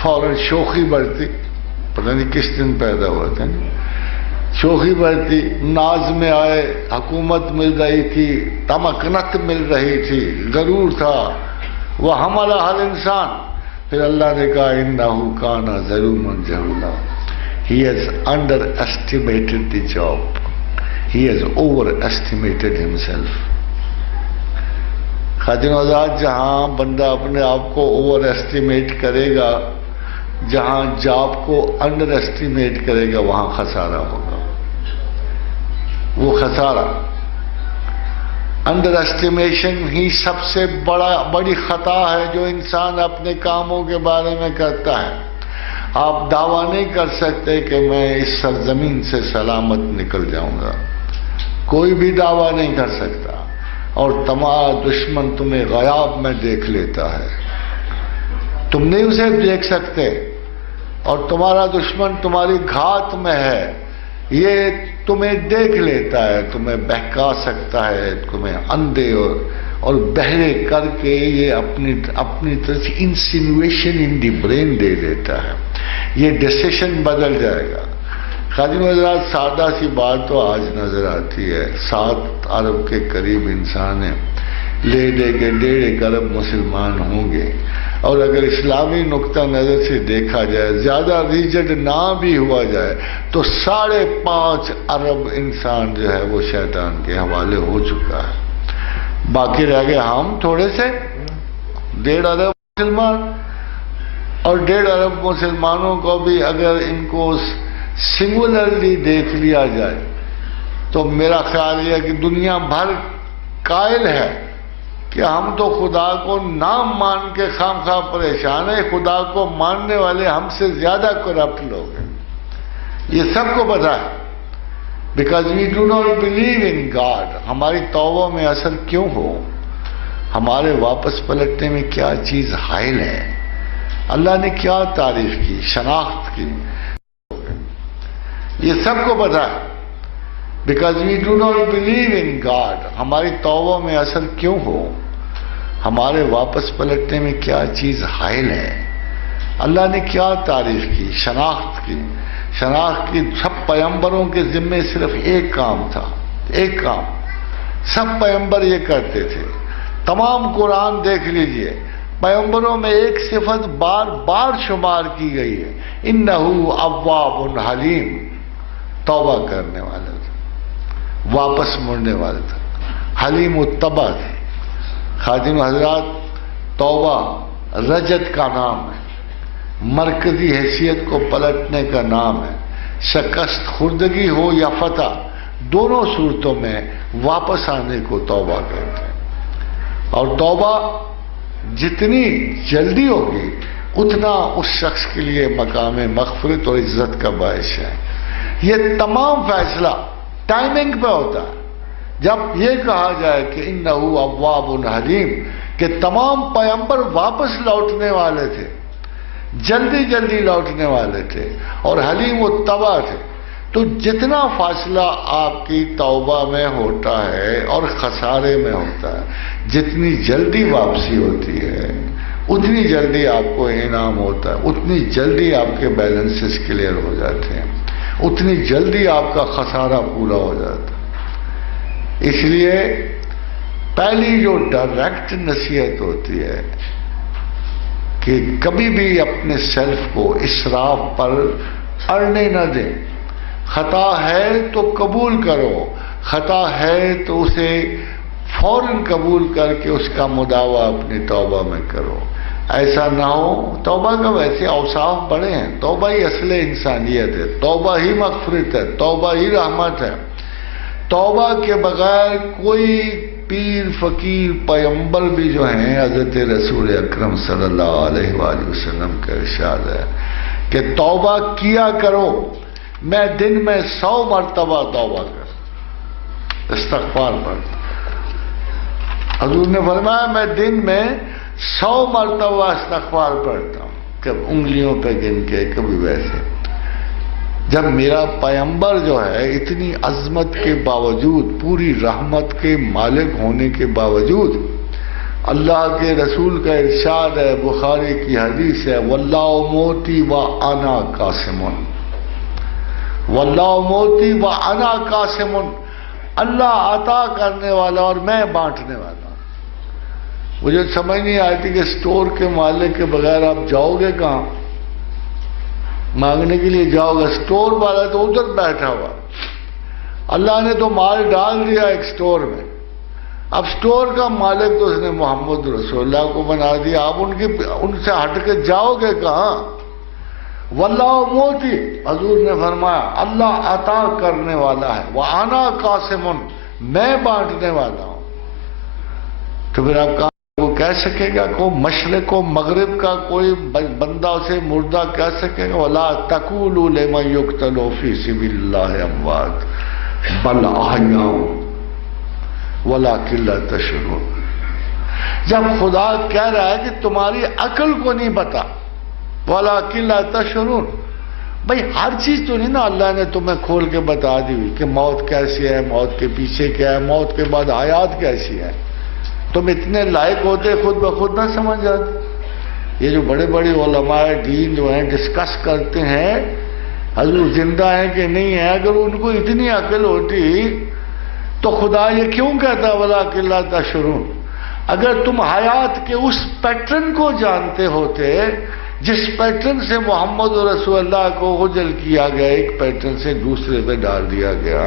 فوراً شوخی برتی، پتہ نہیں کس دن پیدا ہوا تھا، شوخی بڑھتی، ناز میں آئے، حکومت مل رہی تھی، تمکنت مل رہی تھی، غرور تھا، وہ حملہ الانسان، پھر اللہ نے کہا انہو کان ظلوما جہولا. He has underestimated the job. He has overestimated himself. خادم آزاد، جہاں بندہ اپنے آپ کو اوور ایسٹیمیٹ کرے گا، جہاں جاب کو انڈر ایسٹیمیٹ کرے گا، وہاں خسارہ ہوگا. وہ خسارہ، انڈر ایسٹیمیشن ہی سب سے بڑی خطا ہے جو انسان اپنے کاموں کے بارے میں کرتا ہے. آپ دعویٰ نہیں کر سکتے کہ میں اس سرزمین سے سلامت نکل جاؤں گا، کوئی بھی دعویٰ نہیں کر سکتا، اور تمہارا دشمن تمہیں غیاب میں دیکھ لیتا ہے، تم نہیں اسے دیکھ سکتے، اور تمہارا دشمن تمہاری گھات میں ہے، یہ تمہیں دیکھ لیتا ہے، تمہیں بہکا سکتا ہے، تمہیں اندھے اور بہرے کر کے یہ اپنی طرف سے انسینویشن ان دی برین دے دیتا ہے، یہ ڈیسیشن بدل جائے گا. خادم حضرات، سادہ سی بات تو آج نظر آتی ہے، 7 ارب کے قریب انسان ہیں، لے دے کے 1.5 ارب مسلمان ہوں گے، اور اگر اسلامی نقطہ نظر سے دیکھا جائے، زیادہ ریجڈ نہ بھی ہوا جائے، تو 5.5 ارب انسان جو ہے وہ شیطان کے حوالے ہو چکا ہے. باقی رہ گئے ہم تھوڑے سے 1.5 ارب مسلمان، اور 1.5 ارب مسلمانوں کو بھی اگر ان کو سنگولرلی دیکھ لیا جائے تو میرا خیال یہ ہے کہ دنیا بھر قائل ہے کہ ہم تو خدا کو نام مان کے خام خواہ پریشان ہیں، خدا کو ماننے والے ہم سے زیادہ کرپٹ لوگ ہیں. یہ سب کو پتا ہے، because we do not believe in God. ہماری توبہ میں اثر کیوں ہو؟ ہمارے واپس پلٹنے میں کیا چیز حائل ہے؟ اللہ نے کیا تعریف کی، شناخت کی؟ یہ سب کو پتا ہے، because we do not believe in God. ہماری توبہ میں اثر کیوں ہو؟ ہمارے واپس پلٹنے میں کیا چیز حائل ہے؟ اللہ نے کیا تعریف کی، شناخت کی. شناخت کی سب پیغمبروں کے ذمے صرف ایک کام تھا، ایک کام، سب پیغمبر یہ کرتے تھے. تمام قرآن دیکھ لیجئے، پیغمبروں میں ایک صفت بار بار شمار کی گئی ہے، انہو اواب حلیم. توبہ کرنے والا تھا، واپس مڑنے والا تھا، حلیم التبع تھے. خادم حضرات، توبہ رجت کا نام ہے، مرکزی حیثیت کو پلٹنے کا نام ہے. شکست خوردگی ہو یا فتح، دونوں صورتوں میں واپس آنے کو توبہ کہتے ہیں. اور توبہ جتنی جلدی ہوگی اتنا اس شخص کے لیے مقام مغفرت اور عزت کا باعث ہے. یہ تمام فیصلہ ٹائمنگ پہ ہوتا ہے. جب یہ کہا جائے کہ انہو اواب حلیم، کہ تمام پیغمبر واپس لوٹنے والے تھے، جلدی جلدی لوٹنے والے تھے، اور حلیم التبع تھے، تو جتنا فاصلہ آپ کی توبہ میں ہوتا ہے اور خسارے میں ہوتا ہے، جتنی جلدی واپسی ہوتی ہے اتنی جلدی آپ کو انعام ہوتا ہے، اتنی جلدی آپ کے بیلنسز کلیئر ہو جاتے ہیں، اتنی جلدی آپ کا خسارہ پورا ہو جاتا ہے. اس لیے پہلی جو ڈائریکٹ نصیحت ہوتی ہے کہ کبھی بھی اپنے سیلف کو اسراف پر اڑنے نہ دیں. خطا ہے تو قبول کرو، خطا ہے تو اسے فوراً قبول کر کے اس کا مداوع اپنی توبہ میں کرو. ایسا نہ ہو، توبہ کا ویسے اوصاف بڑے ہیں، توبہ ہی اصل انسانیت ہے، توبہ ہی مغفرت ہے، توبہ ہی رحمت ہے. توبہ کے بغیر کوئی پیر فقیر پیغمبر بھی جو ہیں، حضرت رسول اکرم صلی اللہ علیہ وآلہ وسلم کا ارشاد ہے کہ توبہ کیا کرو، میں دن میں 100 مرتبہ توبہ کر استغفار پڑھتا. حضور نے فرمایا میں دن میں 100 مرتبہ استغفار پڑھتا ہوں، کبھی انگلیوں پہ گن کے، کبھی ویسے. جب میرا پیغمبر جو ہے اتنی عظمت کے باوجود، پوری رحمت کے مالک ہونے کے باوجود اللہ کے رسول کا ارشاد ہے، بخاری کی حدیث ہے، واللہ موتی و انا قاسم، واللہ موتی و انا قاسم، اللہ عطا کرنے والا اور میں بانٹنے والا۔ مجھے سمجھ نہیں آتی کہ اسٹور کے مالک کے بغیر آپ جاؤ گے کہاں؟ مانگنے کے لیے جاؤ گے، اسٹور والا تو ادھر بیٹھا ہوا، اللہ نے تو مال ڈال دیا ایک اسٹور میں، اب اسٹور کا مالک تو اس نے محمد رسول اللہ کو بنا دیا، آپ ان سے ہٹ کے جاؤ گے کہاں؟ واللہ موتی، حضور نے فرمایا اللہ عطا کرنے والا ہے، وَأَنَا قَاسِمٌ، میں بانٹنے والا ہوں۔ تو پھر آپ کہاں وہ کہہ سکے گا، کو مشرق و مغرب کا کوئی بندہ اسے مردہ کہہ سکے گا؟ وَلَا تَقُولُوا لِمَن يُقْتَلُ فِي سَبِيلِ اللَّهِ أَمْوَاتٌ بَلْ أَحْيَاءٌ وَلَٰكِن لَّا تَشْعُرُونَ۔ جب خدا کہہ رہا ہے کہ تمہاری عقل کو نہیں پتا، وَلَٰكِن لَّا تَشْعُرُونَ، بھئی ہر چیز تو نہیں نا اللہ نے تمہیں کھول کے بتا دی ہوئی کہ موت کیسی ہے، موت کے پیچھے کیا ہے، موت کے بعد حیات کیسی ہے۔ تم اتنے لائق ہوتے خود بخود نہ سمجھ جاتے۔ یہ جو بڑے بڑے علماء دین جو ہیں ڈسکس کرتے ہیں حضور زندہ ہیں کہ نہیں ہیں، اگر ان کو اتنی عقل ہوتی تو خدا یہ کیوں کہتا وَلَٰكِن لَّا تَشْعُرُونَ؟ اگر تم حیات کے اس پیٹرن کو جانتے ہوتے جس پیٹرن سے محمد رسول اللہ کو غسل کیا گیا، ایک پیٹرن سے دوسرے پہ ڈال دیا گیا،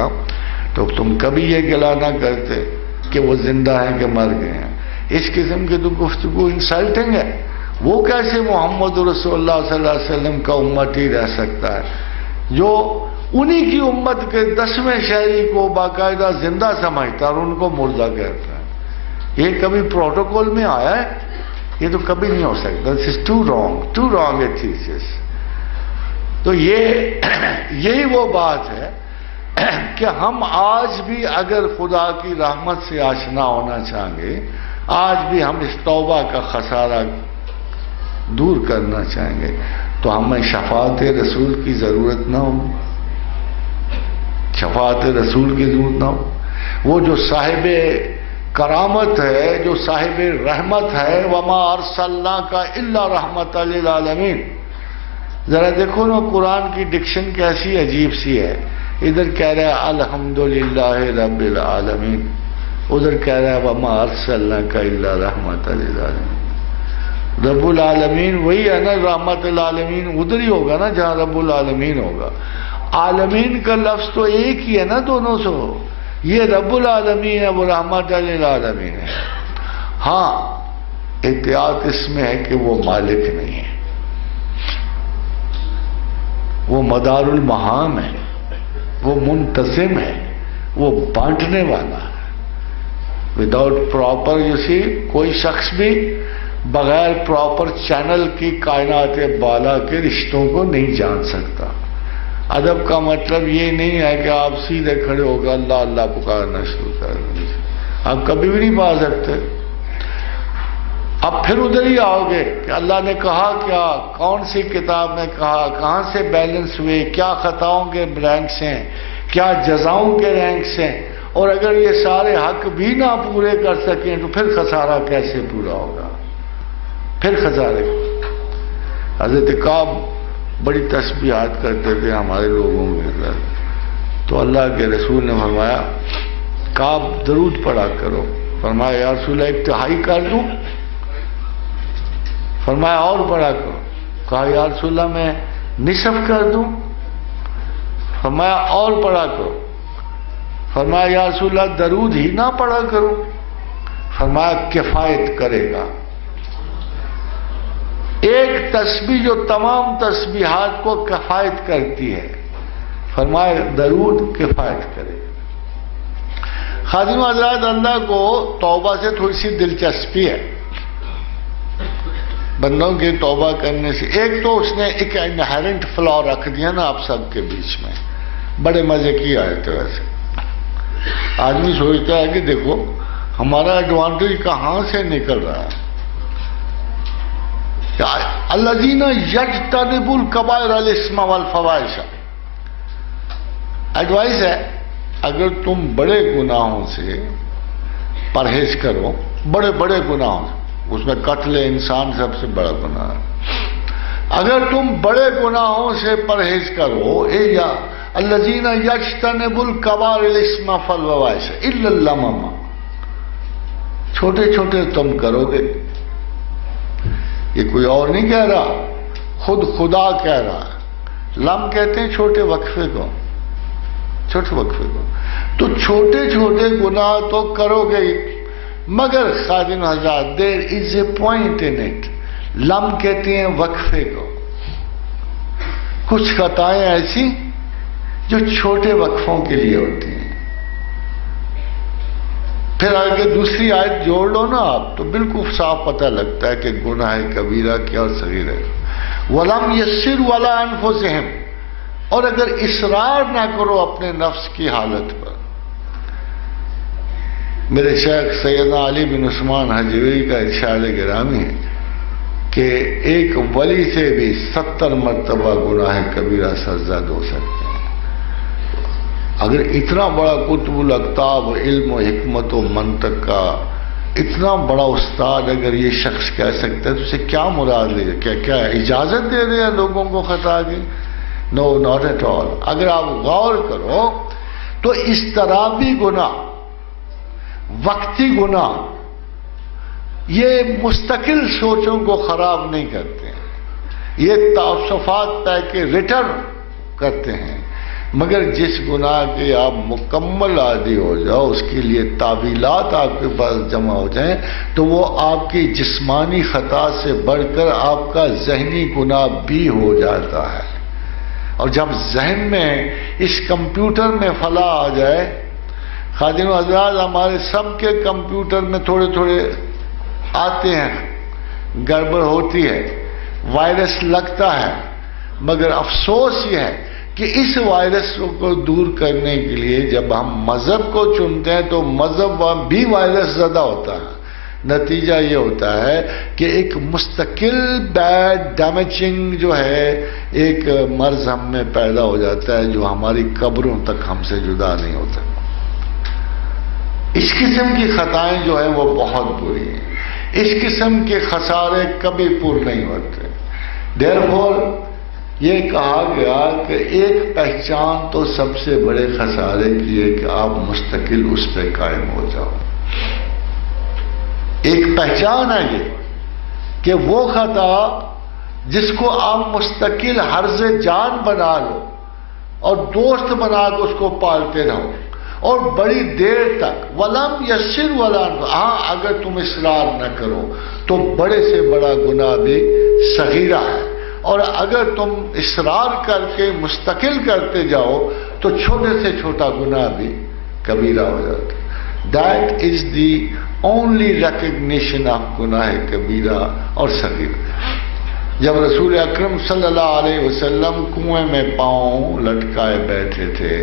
تو تم کبھی یہ گلا نہ کرتے کہ وہ زندہ ہیں کہ مر گئے ہیں۔ اس قسم کی تو گفتگو انسلٹنگ ہے۔ وہ کیسے محمد رسول اللہ صلی اللہ علیہ وسلم کا امتی رہ سکتا ہے جو انہی کی امت کے 10ویں شہری کو باقاعدہ زندہ سمجھتا اور ان کو مردہ کہتا ہے؟ یہ کبھی پروٹوکول میں آیا ہے؟ یہ تو کبھی نہیں ہو سکتا۔ This is too wrong a thesis۔ تو یہی وہ بات ہے کہ ہم آج بھی اگر خدا کی رحمت سے آشنا ہونا چاہیں گے، آج بھی ہم اس توبہ کا خسارہ دور کرنا چاہیں گے، تو ہمیں شفاعت رسول کی ضرورت نہ ہو، شفاعت رسول کی ضرورت نہ ہو۔ وہ جو صاحب کرامت ہے، جو صاحب رحمت ہے، وما ارسلناک الا رحمت للعالمین۔ ذرا دیکھو نا قرآن کی ڈکشن کیسی عجیب سی ہے، ادھر کہہ رہا ہے الحمدللہ رب العالمین، ادھر کہہ رہا ہے وما ارسلناک الا رحمت للعالمین۔ رب العالمین وہی ہے نا، رحمت العالمین ادھر ہی ہوگا نا جہاں رب العالمین ہوگا۔ عالمین کا لفظ تو ایک ہی ہے نا دونوں سے، یہ رب العالمین ہے، وہ رحمت للعالمین ہے۔ ہاں احتیاط اس میں ہے کہ وہ مالک نہیں ہے، وہ مدار المہام ہے، وہ منتظم ہے، وہ بانٹنے والا ہے۔ وداؤٹ پراپر کوئی شخص بھی بغیر پراپر چینل کی کائنات بالا کے رشتوں کو نہیں جان سکتا۔ ادب کا مطلب یہ نہیں ہے کہ آپ سیدھے کھڑے ہو کر اللہ اللہ پکارنا شروع کر دیں، آپ کبھی بھی نہیں پا سکتے۔ اب پھر ادھر ہی آؤ گے کہ اللہ نے کہا کیا، کون سی کتاب میں کہا، کہاں سے بیلنس ہوئے، کیا خطاؤں کے رینکس ہیں، کیا جزاؤں کے رینکس ہیں، اور اگر یہ سارے حق بھی نہ پورے کر سکیں تو پھر خسارہ کیسے پورا ہوگا؟ پھر خسارے۔ حضرت کعب بڑی تسبیحات کرتے تھے ہمارے لوگوں کے اندر، تو اللہ کے رسول نے فرمایا کعب درود پڑھا کرو۔ فرمایا یا رسول اللہ 1/3 کر دوں؟ فرمایا اور پڑھا کرو۔ کہا یا رسول اللہ میں نصف کر دوں؟ فرمایا اور پڑھا کرو۔ فرمایا یا رسول اللہ درود ہی نہ پڑھا کرو؟ فرمایا کفایت کرے گا۔ ایک تسبیح جو تمام تسبیحات کو کفایت کرتی ہے، فرمایا درود کفایت کرے گا۔ خادم حضرات، اللہ کو توبہ سے تھوڑی سی دلچسپی ہے، بندوں کے توبہ کرنے سے۔ ایک تو اس نے ایک انہیرنٹ فلا رکھ دیا نا آپ سب کے بیچ میں، بڑے مزے کی آیت ہے۔ ویسے آدمی سوچتا ہے کہ دیکھو ہمارا ایڈوانٹیج کہاں سے نکل رہا ہے۔ الذین یجتنبون الکبائر الاسم والفواحش، ایڈوائز ہے اگر تم بڑے گناہوں سے پرہیز کرو بڑے بڑے گناہوں سے، اس میں قتل انسان سب سے بڑا گناہ ہے۔ اگر تم بڑے گناہوں سے پرہیز کرو، یا الذین یجتنبوا الکبائر الاسم والفواحش الا اللمم، چھوٹے چھوٹے تم کرو گے، یہ کوئی اور نہیں کہہ رہا، خود خدا کہہ رہا ہے۔ لم کہتے ہیں چھوٹے وقفے کو، چھوٹے وقفے کو، تو چھوٹے چھوٹے گناہ تو کرو گے، مگر خادم حضرات دیر از اے پوائنٹ ان اٹ۔ لم کہتے ہیں وقفے کو، کچھ خطائیں ایسی جو چھوٹے وقفوں کے لیے ہوتی ہیں۔ پھر آگے دوسری آیت جوڑ لو نا آپ تو بالکل صاف پتہ لگتا ہے کہ گناہ کبیرہ کیا اور صغیرہ ہے۔ وَلَمْ يَسِّرُوا عَلَىٰ أَنفُسِهِمْ، اور اگر اصرار نہ کرو اپنے نفس کی حالت پر۔ میرے شیخ سیدنا علی بن عثمان حجویری کا ارشاد گرامی ہے کہ ایک ولی سے بھی 70 مرتبہ گناہ کبیرہ سرزد ہو سکتے ہیں۔ اگر اتنا بڑا قطب الاقطاب علم و حکمت و منطق کا اتنا بڑا استاد اگر یہ شخص کہہ سکتا ہے تو اسے کیا مراد لے، کیا اجازت دے رہے ہیں لوگوں کو خطا کی؟ نو ناٹ ایٹ آل۔ اگر آپ غور کرو تو اضطرابی گناہ، وقتی گناہ، یہ مستقل سوچوں کو خراب نہیں کرتے ہیں، یہ تعصفات پہ کے ریٹرن کرتے ہیں، مگر جس گناہ کے آپ مکمل عادی ہو جاؤ، اس کے لیے تعویلات آپ کے پاس جمع ہو جائیں تو وہ آپ کی جسمانی خطا سے بڑھ کر آپ کا ذہنی گناہ بھی ہو جاتا ہے۔ اور جب ذہن میں اس کمپیوٹر میں فلاح آ جائے، خادم حضرات ہمارے سب کے کمپیوٹر میں تھوڑے تھوڑے آتے ہیں، گڑبڑ ہوتی ہے، وائرس لگتا ہے، مگر افسوس یہ ہے کہ اس وائرس کو دور کرنے کے لیے جب ہم مذہب کو چنتے ہیں تو مذہب بھی وائرس زدہ ہوتا ہے۔ نتیجہ یہ ہوتا ہے کہ ایک مستقل بیڈ ڈیمیجنگ جو ہے ایک مرض ہم میں پیدا ہو جاتا ہے جو ہماری قبروں تک ہم سے جدا نہیں ہوتا۔ اس قسم کی خطائیں جو ہیں وہ بہت بری ہیں، اس قسم کے خسارے کبھی پور نہیں ہوتے۔ دیرفور یہ کہا گیا کہ ایک پہچان تو سب سے بڑے خسارے کی ہے کہ آپ مستقل اس پہ قائم ہو جاؤ۔ ایک پہچان ہے یہ کہ وہ خطا جس کو آپ مستقل حرز جان بنا لو اور دوست بنا کے اس کو پالتے رہو اور بڑی دیر تک ولم یسر ولن، ہاں اگر تم اصرار نہ کرو تو بڑے سے بڑا گناہ بھی صغیرہ ہے، اور اگر تم اصرار کر کے مستقل کرتے جاؤ تو چھوٹے سے چھوٹا گناہ بھی کبیرہ ہو جاتا ہے۔ That is the only recognition of گناہ کبیرہ اور صغیرہ۔ جب رسول اکرم صلی اللہ علیہ وسلم کنویں میں پاؤں لٹکائے بیٹھے تھے،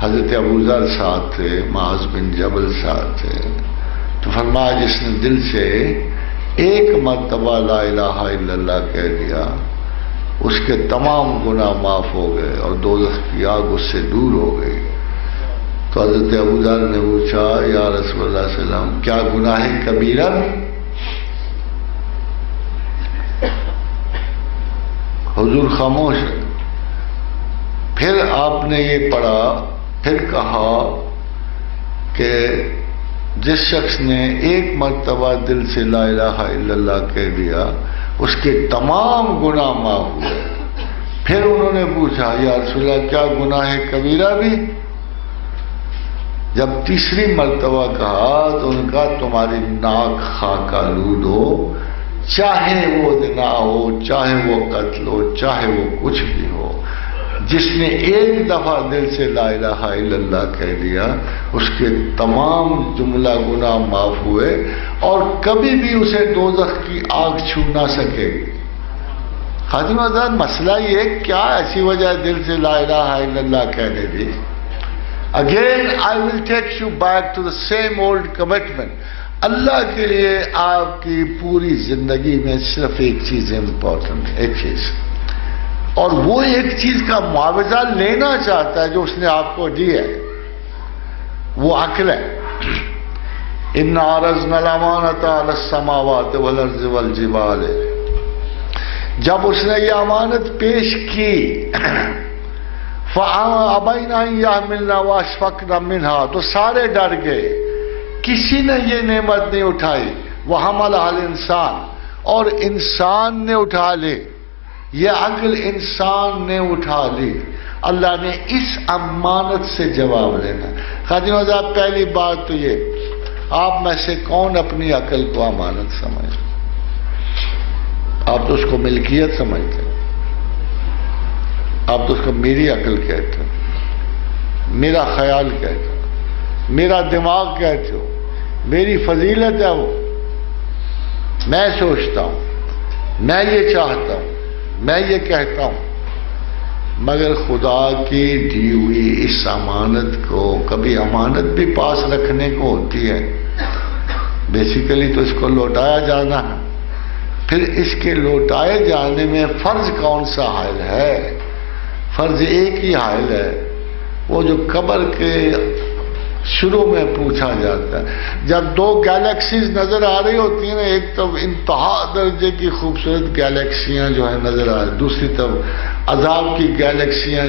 حضرت ابوذر ساتھ تھے، معاذ بن جبل ساتھ تھے، تو فرمایا جس نے دل سے ایک مرتبہ لا الہ الا اللہ کہہ دیا اس کے تمام گناہ معاف ہو گئے اور دوزخ کی آگ اس سے دور ہو گئی۔ تو حضرت ابوذر نے پوچھا یا رسول اللہ صلی اللہ علیہ وسلم کیا گناہ کبیرہ بھی؟ حضور خاموش ہے۔ پھر آپ نے یہ پڑھا، پھر کہا کہ جس شخص نے ایک مرتبہ دل سے لا الہ الا اللہ کہہ دیا اس کے تمام گناہ معاف ہوئے۔ پھر انہوں نے پوچھا یا رسول اللہ کیا گناہ کبیرہ بھی؟ جب تیسری مرتبہ کہا تو ان کا تمہاری ناک خاک آلود ہو، چاہے وہ زنا ہو، چاہے وہ قتل ہو، چاہے وہ کچھ بھی ہو، جس نے ایک دفعہ دل سے لا الہ الا اللہ کہہ دیا اس کے تمام جملہ گناہ معاف ہوئے اور کبھی بھی اسے دوزخ کی آگ چھو نہ سکے گی۔ خادم حضرات مسئلہ یہ کیا ایسی وجہ ہے دل سے لا الہ الا اللہ کہنے دی؟ Again, I will take you back to the same old commitment. اللہ کے لیے آپ کی پوری زندگی میں صرف ایک چیز امپورٹنٹ ہے، ایک چیز، اور وہ ایک چیز کا معاوضہ لینا چاہتا ہے جو اس نے آپ کو دی ہے، وہ عقل ہے۔ ان عرضنا الامانۃ علی السماوات والارض والجبال، جب اس نے یہ امانت پیش کی فَأَبَيْنَ أَن يَحْمِلْنَا وَأَشْفَقْنَ مِنْهَا، تو سارے ڈر گئے، کسی نے یہ نعمت نہیں اٹھائی. وَحَمَلَهَا الْإِنسَانُ، اور انسان نے اٹھا لی، یہ عقل انسان نے اٹھا لی. اللہ نے اس امانت سے جواب لینا. خادم حضرات، پہلی بات تو یہ، آپ میں سے کون اپنی عقل کو امانت سمجھتے؟ آپ تو اس کو ملکیت سمجھتے ہیں، آپ تو اس کو میری عقل کہتے ہو، میرا خیال کہتے ہو، میرا دماغ کہتے ہو، میری فضیلت ہے وہ، میں سوچتا ہوں، میں یہ چاہتا ہوں، میں یہ کہتا ہوں. مگر خدا کی دی ہوئی اس امانت کو، کبھی امانت بھی پاس رکھنے کو ہوتی ہے، بیسیکلی تو اس کو لوٹایا جانا ہے. پھر اس کے لوٹائے جانے میں فرض کون سا حائل ہے؟ فرض ایک ہی حائل ہے، وہ جو قبر کے شروع میں پوچھا جاتا ہے. جب دو گیلیکسیز نظر آ رہی ہوتی ہیں نا، ایک طرف انتہا درجے کی خوبصورت گیلیکسیاں جو ہیں نظر آ رہی، دوسری طرف عذاب کی گیلیکسیاں،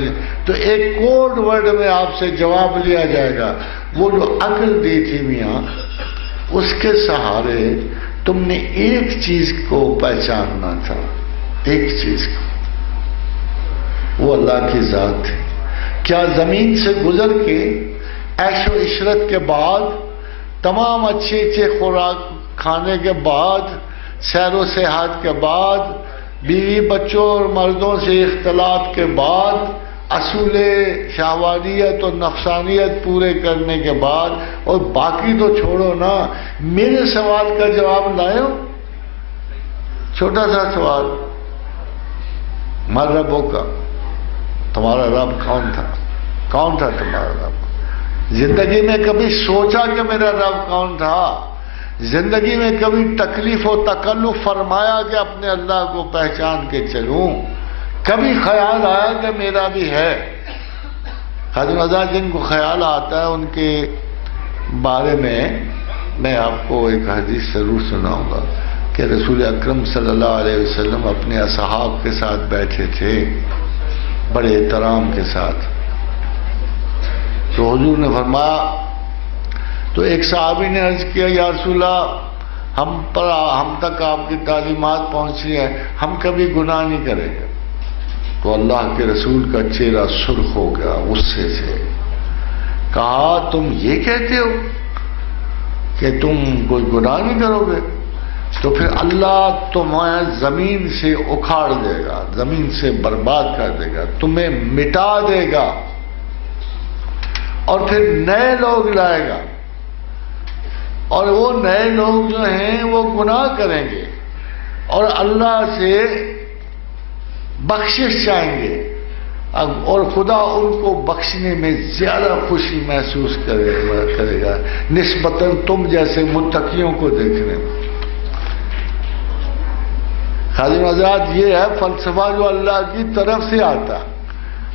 تو ایک کوڈ ورڈ میں آپ سے جواب لیا جائے گا. وہ جو عقل دی تھی میاں، اس کے سہارے تم نے ایک چیز کو پہچاننا تھا، ایک چیز کو، وہ اللہ کی ذات ہے. کیا زمین سے گزر کے عیش و عشرت کے بعد، تمام اچھے اچھے خوراک کھانے کے بعد، سیر و سیاحت کے بعد، بیوی بچوں اور مردوں سے اختلاط کے بعد، اصول شہوانیت اور نفسانیت پورے کرنے کے بعد، اور باقی تو چھوڑو نا، میرے سوال کا جواب لائے ہو؟ چھوٹا سا سوال، مر ربوں کا، تمہارا رب کون تھا؟ کون تھا تمہارا رب؟ زندگی میں کبھی سوچا کہ میرا رب کون تھا؟ زندگی میں کبھی تکلیف و تکلف فرمایا کہ اپنے اللہ کو پہچان کے چلوں؟ کبھی خیال آیا کہ میرا بھی ہے؟ خادم حضرات، جن کو خیال آتا ہے ان کے بارے میں آپ کو ایک حدیث ضرور سناؤں گا کہ رسول اکرم صلی اللہ علیہ وسلم اپنے اصحاب کے ساتھ بیٹھے تھے بڑے احترام کے ساتھ. تو حضور نے فرمایا، تو ایک صحابی نے عرض کیا، یا رسول اللہ، ہم تک آپ کی تعلیمات پہنچی ہے، ہم کبھی گناہ نہیں کریں گے. تو اللہ کے رسول کا چہرہ سرخ ہو گیا غصے سے. کہا، تم یہ کہتے ہو کہ تم کوئی گناہ نہیں کرو گے؟ تو پھر اللہ تمہیں زمین سے اکھاڑ دے گا، زمین سے برباد کر دے گا، تمہیں مٹا دے گا، اور پھر نئے لوگ لائے گا، اور وہ نئے لوگ جو ہیں وہ گناہ کریں گے اور اللہ سے بخشش چاہیں گے، اور خدا ان کو بخشنے میں زیادہ خوشی محسوس کرے گا نسبتاً تم جیسے متقیوں کو دیکھنے میں. خادم حضرات، یہ ہے فلسفہ جو اللہ کی طرف سے آتا،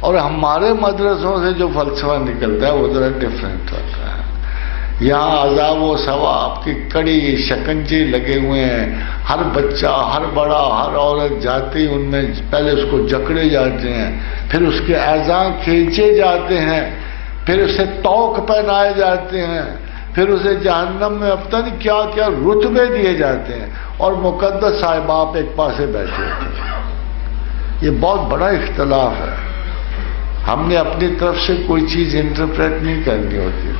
اور ہمارے مدرسوں سے جو فلسفہ نکلتا ہے وہ ذرا ڈفرینٹ ہوتا ہے. یہاں عذاب و ثواب کی کڑی شکنجے لگے ہوئے ہیں، ہر بچہ، ہر بڑا، ہر عورت جاتی ان میں پہلے اس کو جکڑے جاتے ہیں، پھر اس کے اعضاء کھینچے جاتے ہیں، پھر اسے توق پہنائے جاتے ہیں، پھر اسے جہنم میں اب تک کیا کیا رتبے دیے جاتے ہیں، اور مقدس صاحب آپ ایک پاسے بیٹھے ہوتے ہیں. یہ بہت بڑا اختلاف ہے. ہم نے اپنی طرف سے کوئی چیز انٹرپریٹ نہیں کرنی ہوتی.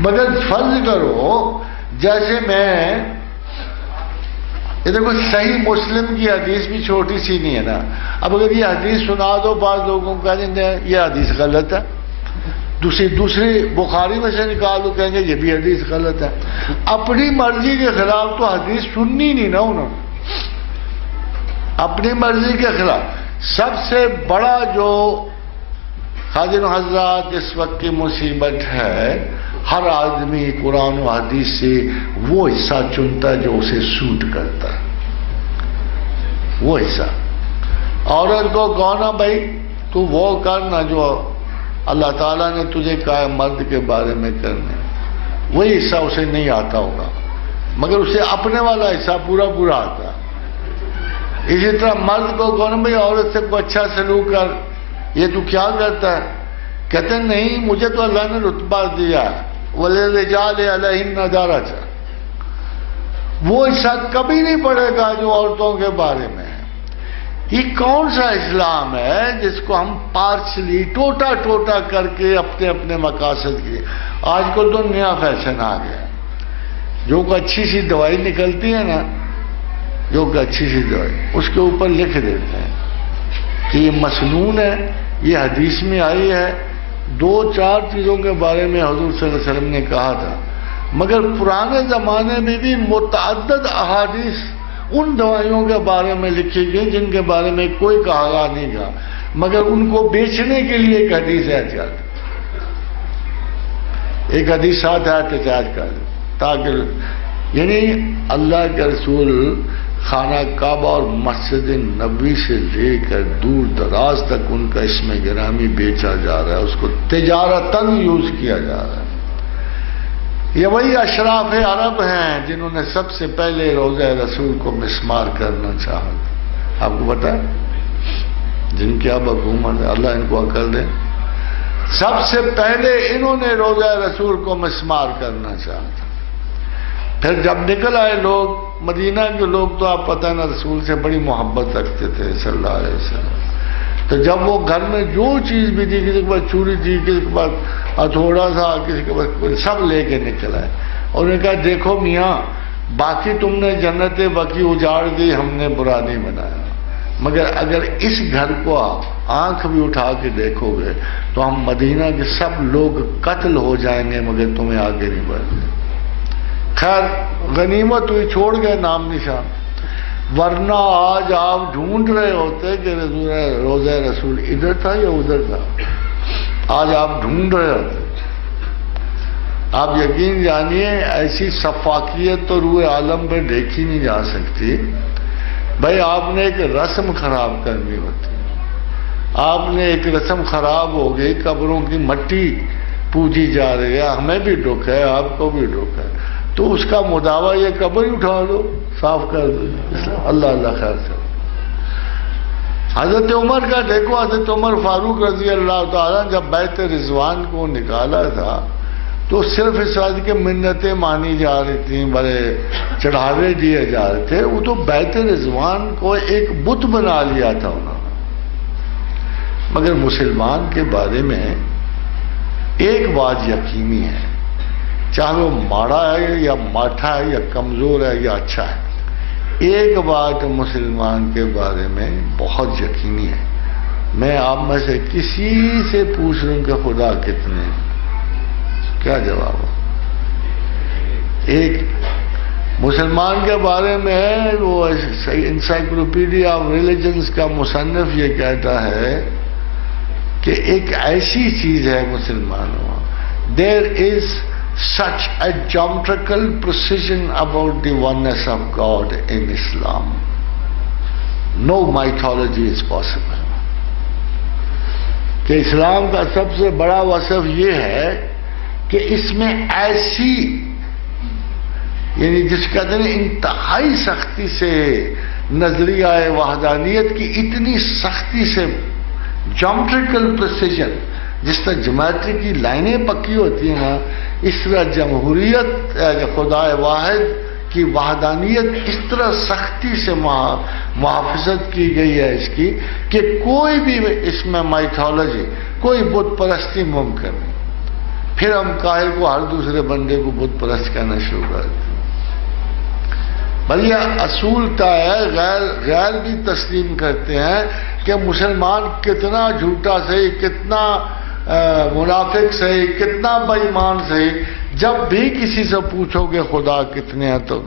مگر فرض کرو جیسے میں، یہ دیکھو صحیح مسلم کی حدیث بھی چھوٹی سی نہیں ہے نا. اب اگر یہ حدیث سنا دو بعض لوگوں کو کہیں گے یہ حدیث غلط ہے، دوسری بخاری میں سے نکال دو کہیں گے یہ بھی حدیث غلط ہے. اپنی مرضی کے خلاف تو حدیث سننی نہیں نا انہوں نے، اپنی مرضی کے خلاف. سب سے بڑا جو خادم حضرات اس وقت کی مصیبت ہے، ہر آدمی قرآن و حدیث سے وہ حصہ چنتا ہے جو اسے سوٹ کرتا ہے، وہ حصہ. عورت کو کہنا بھائی تو وہ کرنا جو اللہ تعالیٰ نے تجھے کہا ہے مرد کے بارے میں کرنے. وہی حصہ اسے نہیں آتا ہوگا، مگر اسے اپنے والا حصہ پورا پورا آتا. اسی طرح مرد کو کہو نا بھائی عورت سے کوئی اچھا سلوک کر، یہ تو کیا کرتا ہے؟ کہتے ہیں نہیں، مجھے تو اللہ نے رتبہ دیا ہے، وَلِلرِّجَالِ عَلَيْهِنَّ دَرَجَةٌ. وہ حصہ کبھی نہیں پڑے گا جو عورتوں کے بارے میں ہے. یہ کون سا اسلام ہے جس کو ہم پارشلی ٹوٹا ٹوٹا کر کے اپنے اپنے مقاصد کے؟ آج کل تو نیا فیشن آ گیا، جو کوئی اچھی سی دوائی نکلتی ہے نا، جو کوئی اچھی سی دوائی اس کے اوپر لکھ دیتے ہیں کہ یہ مسنون ہے، یہ حدیث میں آئی ہے. 2-4 چیزوں کے بارے میں حضور صلی اللہ علیہ وسلم نے کہا تھا، مگر پرانے زمانے میں بھی متعدد احادیث ان دوائیوں کے بارے میں لکھی گئی جن کے بارے میں کوئی کہا نہیں گا، مگر ان کو بیچنے کے لیے ایک حدیث احتیاط، ایک حدیث ساتھ احتجاج کر تاکہ یعنی اللہ کے رسول خانہ کعبہ اور مسجد نبوی سے لے کر دور دراز تک ان کا اسم گرامی بیچا جا رہا ہے، اس کو تجارتاً یوز کیا جا رہا ہے. یہ وہی اشراف عرب ہیں جنہوں نے سب سے پہلے روضہ رسول کو مسمار کرنا چاہا. آپ کو پتا ہے جن کی اب حکومت ہے، اللہ ان کو عقل دے، سب سے پہلے انہوں نے روضہ رسول کو مسمار کرنا چاہا تھا. پھر جب نکل آئے لوگ، مدینہ کے لوگ تو آپ پتہ نا رسول سے بڑی محبت رکھتے تھے صلی اللہ علیہ وسلم. تو جب وہ گھر میں جو چیز بھی تھی، کسی کے پاس چوری تھی، کسی کے پاس ہتھوڑا تھا، کسی کے پاس، سب لے کے نکل آئے اور انہوں نے کہا دیکھو میاں، باقی تم نے جنت بقیع اجاڑ دی، ہم نے برا نہیں بنایا، مگر اگر اس گھر کو آنکھ بھی اٹھا کے دیکھو گے تو ہم مدینہ کے سب لوگ قتل ہو جائیں گے، مگر تمہیں آگے نہیں بڑھنے. خیر غنیمت ہوئی، چھوڑ گئے نام نشان، ورنہ آج آپ ڈھونڈ رہے ہوتے کہ روضہ رسول ادھر تھا یا ادھر تھا. آج آپ ڈھونڈ رہے ہوتے. آپ یقین جانیے ایسی سفاکیت تو روح عالم پہ دیکھی نہیں جا سکتی. بھائی آپ نے ایک رسم خراب کرنی ہوتی، آپ نے ایک رسم خراب ہو گئی، قبروں کی مٹی پوجی جا رہی ہے، ہمیں بھی دکھ ہے، آپ کو بھی دکھ ہے، تو اس کا مداوع یہ قبر ہی اٹھا دو، صاف کر دو. اللہ اللہ خیر سے. حضرت عمر کا دیکھو، حضرت عمر فاروق رضی اللہ تعالیٰ جب بیت رضوان کو نکالا تھا تو صرف اس وقت کے منتیں مانی جا رہی تھیں، بڑے چڑھاوے دیے جا رہے تھے. وہ تو بیت رضوان کو ایک بت بنا لیا تھا انہوں نے. مگر مسلمان کے بارے میں ایک بات یقینی ہے، چاہے وہ ماڑا ہے یا ماٹھا ہے یا کمزور ہے یا اچھا ہے، ایک بات مسلمان کے بارے میں بہت یقینی ہے. میں آپ میں سے کسی سے پوچھ رہا ہوں کہ خدا کتنے ہیں، کیا جواب ہو؟ ایک مسلمان کے بارے میں وہ انسائکلوپیڈیا آف ریلیجنز کا مصنف یہ کہتا ہے کہ ایک ایسی چیز ہے مسلمانوں، دیر از such a geometrical precision about the oneness of God in Islam. No mythology is possible. کہ اسلام کا سب سے بڑا وصف یہ ہے کہ اس میں ایسی یعنی جس کا دن انتہائی سختی سے نظریہ وحدانیت کی اتنی سختی سے جیومیٹریکل پریسیجن، جس طرح جیومیٹری کی لائنیں پکی ہوتی ہیں نا، اس طرح جمہوریت خدا واحد کی وحدانیت اس طرح سختی سے محافظت کی گئی ہے اس کی کہ کوئی بھی اس میں مائتھولوجی، کوئی بت پرستی ممکن نہیں. پھر ہم قائل کو ہر دوسرے بندے کو بت پرست کہنا شروع کر دیتے ہیں. بھائی یہ اصول طے ہے، غیر بھی تسلیم کرتے ہیں کہ مسلمان کتنا جھوٹا صحیح، کتنا منافق صحیح، کتنا بے ایمان صحیح، جب بھی کسی سے پوچھو گے خدا کتنے ہیں تو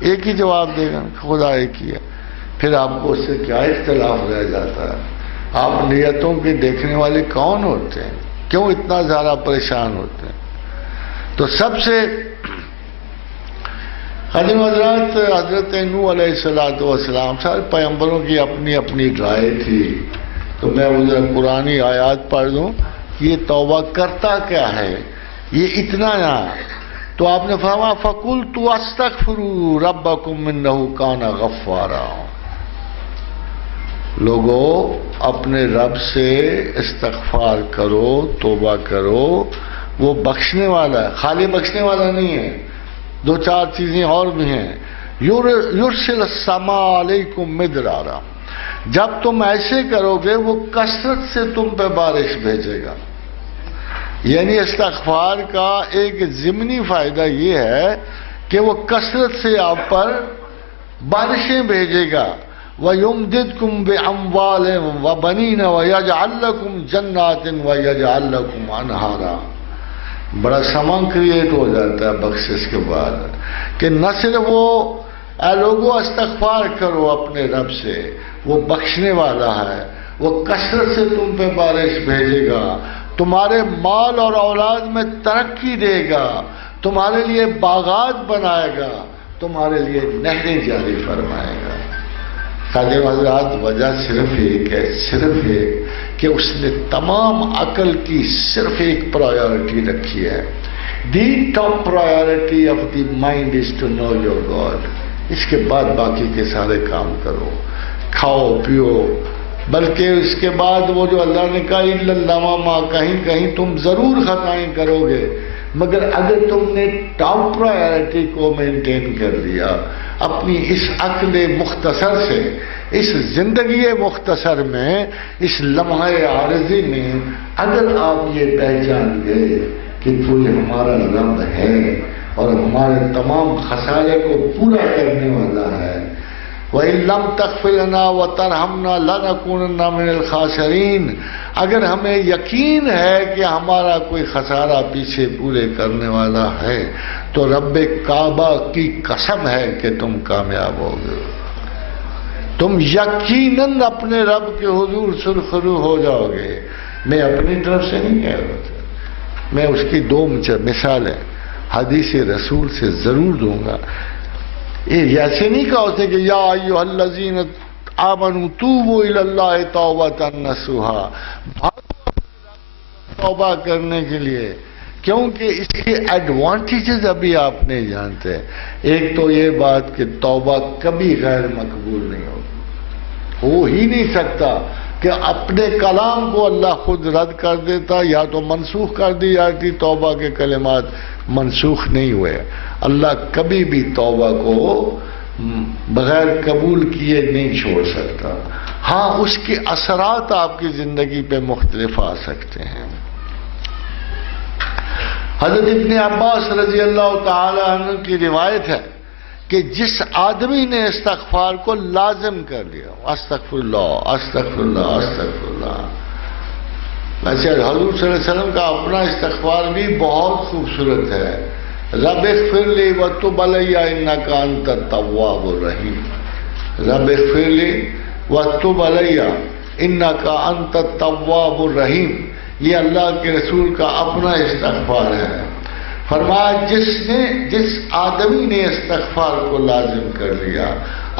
ایک ہی جواب دے گا، خدا ایک ہی ہے. پھر آپ کو اس سے کیا اختلاف رہ جاتا ہے؟ آپ نیتوں کے دیکھنے والے کون ہوتے ہیں؟ کیوں اتنا زیادہ پریشان ہوتے ہیں؟ تو سب سے قدیم حضرت نوح علیہ السلام سارے پیغمبروں کی اپنی اپنی رائے تھی. تو میں ادھر قرآنی آیات پڑھ دوں. یہ توبہ کرتا کیا ہے؟ یہ اتنا نہ تو آپ نے فرمایا فَقُلْتُ اسْتَغْفِرُوا رَبَّكُمْ إِنَّهُ كَانَ غَفَّارًا. لوگو اپنے رب سے استغفار کرو، توبہ کرو، وہ بخشنے والا ہے، خالی بخشنے والا نہیں ہے، دو چار چیزیں اور بھی ہیں. یرسل السماء علیکم مدرارا، جب تم ایسے کرو گے وہ کثرت سے تم پہ بارش بھیجے گا. یعنی استغفار کا ایک ضمنی فائدہ یہ ہے کہ وہ کثرت سے آپ پر بارشیں بھیجے گا. وَيُمْدِدْكُمْ بِأَمْوَالٍ وَبَنِينَ وَيَجْعَلْ لَكُمْ جَنَّاتٍ وَيَجْعَلْ لَكُمْ أَنْهَارًا. بڑا سامان کریٹ ہو جاتا ہے بخشش کے بعد کہ نہ صرف وہ اے لوگوں استغفار کرو اپنے رب سے، وہ بخشنے والا ہے، وہ کثرت سے تم پہ بارش بھیجے گا، تمہارے مال اور اولاد میں ترقی دے گا، تمہارے لیے باغات بنائے گا، تمہارے لیے نہریں جاری فرمائے گا. خادم حضرات وجہ صرف ایک ہے، صرف ایک کہ اس نے تمام عقل کی صرف ایک پرائیورٹی رکھی ہے. The top priority of the mind is to know your God. اس کے بعد باقی کے سارے کام کرو، کھاؤ پیو، بلکہ اس کے بعد وہ جو اللہ نے کہا الا اللمم، کہیں کہیں تم ضرور خطائیں کرو گے، مگر اگر تم نے ٹاپ پرائیورٹی کو مینٹین کر لیا اپنی اس عقل مختصر سے، اس زندگی مختصر میں، اس لمحہ عارضی میں، اگر آپ یہ پہچان گئے کہ کوئی ہمارا رب ہے اور ہمارے تمام خسارے کو پورا کرنے والا ہے، وَإِن لَمْ تَغْفِرْ لَنَا وَتَرْحَمْنَا لَنَكُونَنَّ مِنَ الْخَاسِرِينَ. اگر ہمیں یقین ہے کہ ہمارا کوئی خسارہ پیچھے پورے کرنے والا ہے تو رب کعبہ کی قسم ہے کہ تم کامیاب ہوگے. تم یقیناً اپنے رب کے حضور سرخرو ہو جاؤ گے. میں اپنی طرف سے نہیں کہہ رہا، میں اس کی دو مثالیں حدیث رسول سے ضرور دوں گا. یہ ایسے نہیں کہا اسے کہ یا ایھا الذین آمنوا توبوا الی اللہ توبۃ نصوحا، توبہ کرنے کے لیے، کیونکہ اس کے ایڈوانٹیجز ابھی آپ نہیں جانتے. ایک تو یہ بات کہ توبہ کبھی غیر مقبول نہیں ہوگی، ہو ہی نہیں سکتا کہ اپنے کلام کو اللہ خود رد کر دیتا، یا تو منسوخ کر دی جاتی، توبہ کے کلمات منسوخ نہیں ہوئے. اللہ کبھی بھی توبہ کو بغیر قبول کیے نہیں چھوڑ سکتا. ہاں اس کے اثرات آپ کی زندگی پہ مختلف آ سکتے ہیں. حضرت ابن عباس رضی اللہ تعالی عنہ کی روایت ہے کہ جس آدمی نے استغفار کو لازم کر لیا، استغفر اللہ استغفر اللہ استغفر اللہ. ویسے حضور صلی اللہ علیہ وسلم کا اپنا استغفار بھی بہت خوبصورت ہے. رب اغفر لی وتب علی انک انت التواب الرحیم. رب اغفر لی وتب علی انک انت التواب الرحیم. یہ اللہ کے رسول کا اپنا استغفار ہے. فرمایا جس آدمی نے استغفار کو لازم کر لیا،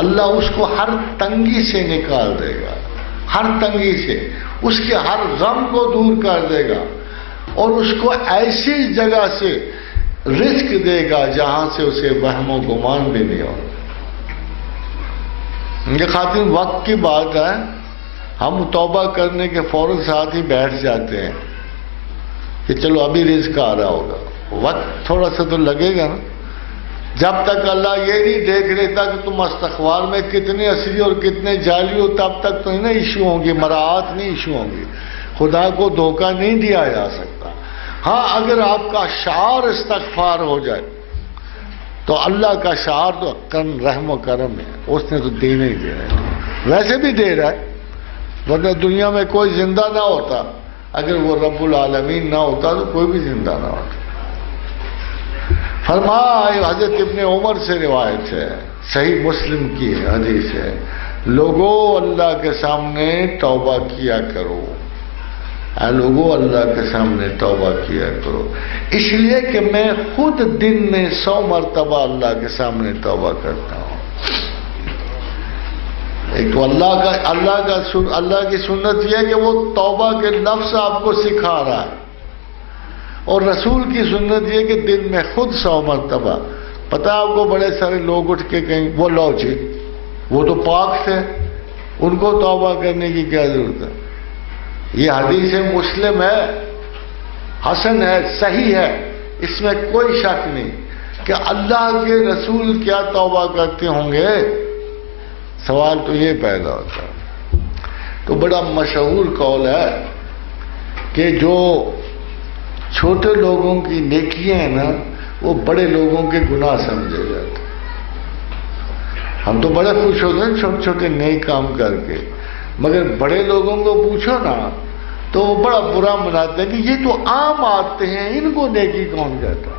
اللہ اس کو ہر تنگی سے نکال دے گا، ہر تنگی سے، اس کے ہر غم کو دور کر دے گا، اور اس کو ایسی جگہ سے رزق دے گا جہاں سے اسے وہم و گمان بھی نہیں ہوگا. یہ خاطر وقت کی بات ہے، ہم توبہ کرنے کے فوراً ساتھ ہی بیٹھ جاتے ہیں کہ چلو ابھی رزق آ رہا ہوگا. وقت تھوڑا سا تو لگے گا نا. جب تک اللہ یہ نہیں دیکھ لیتا کہ تم استغفار میں کتنے اصلی اور کتنے جعلی ہو، تب تک تو نہیں ایشو ہوں گی، مراعات نہیں ایشو ہوں گی. خدا کو دھوکہ نہیں دیا جا سکتا. ہاں اگر آپ کا شعار استغفار ہو جائے تو اللہ کا شعار تو رحم و کرم ہے، اس نے تو دینا ہی دینا ہے، ویسے بھی دے رہا ہے، ورنہ دنیا میں کوئی زندہ نہ ہوتا. اگر وہ رب العالمین نہ ہوتا تو کوئی بھی زندہ نہ ہوتا. فرمایا، حضرت ابن عمر سے روایت ہے، صحیح مسلم کی حدیث ہے، لوگوں اللہ کے سامنے توبہ کیا کرو. اے لوگوں اللہ کے سامنے توبہ کیا کرو، اس لیے کہ میں خود دن میں 100 مرتبہ اللہ کے سامنے توبہ کرتا ہوں. ایک تو اللہ کی سنت یہ ہے کہ وہ توبہ کے لفظ آپ کو سکھا رہا ہے، اور رسول کی سنت یہ کہ دن میں خود 100 مرتبہ. پتہ آپ کو بڑے سارے لوگ اٹھ کے کہیں وہ لو جی وہ تو پاک تھے ان کو توبہ کرنے کی کیا ضرورت ہے. یہ حدیث مسلم ہے، حسن ہے، صحیح ہے، اس میں کوئی شک نہیں کہ اللہ کے رسول کیا توبہ کرتے ہوں گے. سوال تو یہ پیدا ہوتا ہے. تو بڑا مشہور قول ہے کہ جو چھوٹے لوگوں کی نیکیاں ہیں نا وہ بڑے لوگوں کے گناہ سمجھے جاتے. ہم تو بڑے خوش ہوتے ہیں چھوٹے چھوٹے نیک کام کر کے، مگر بڑے لوگوں کو پوچھو نا تو وہ بڑا برا مناتے ہیں کہ یہ تو عام آتے ہیں، ان کو نیکی کون کہتا.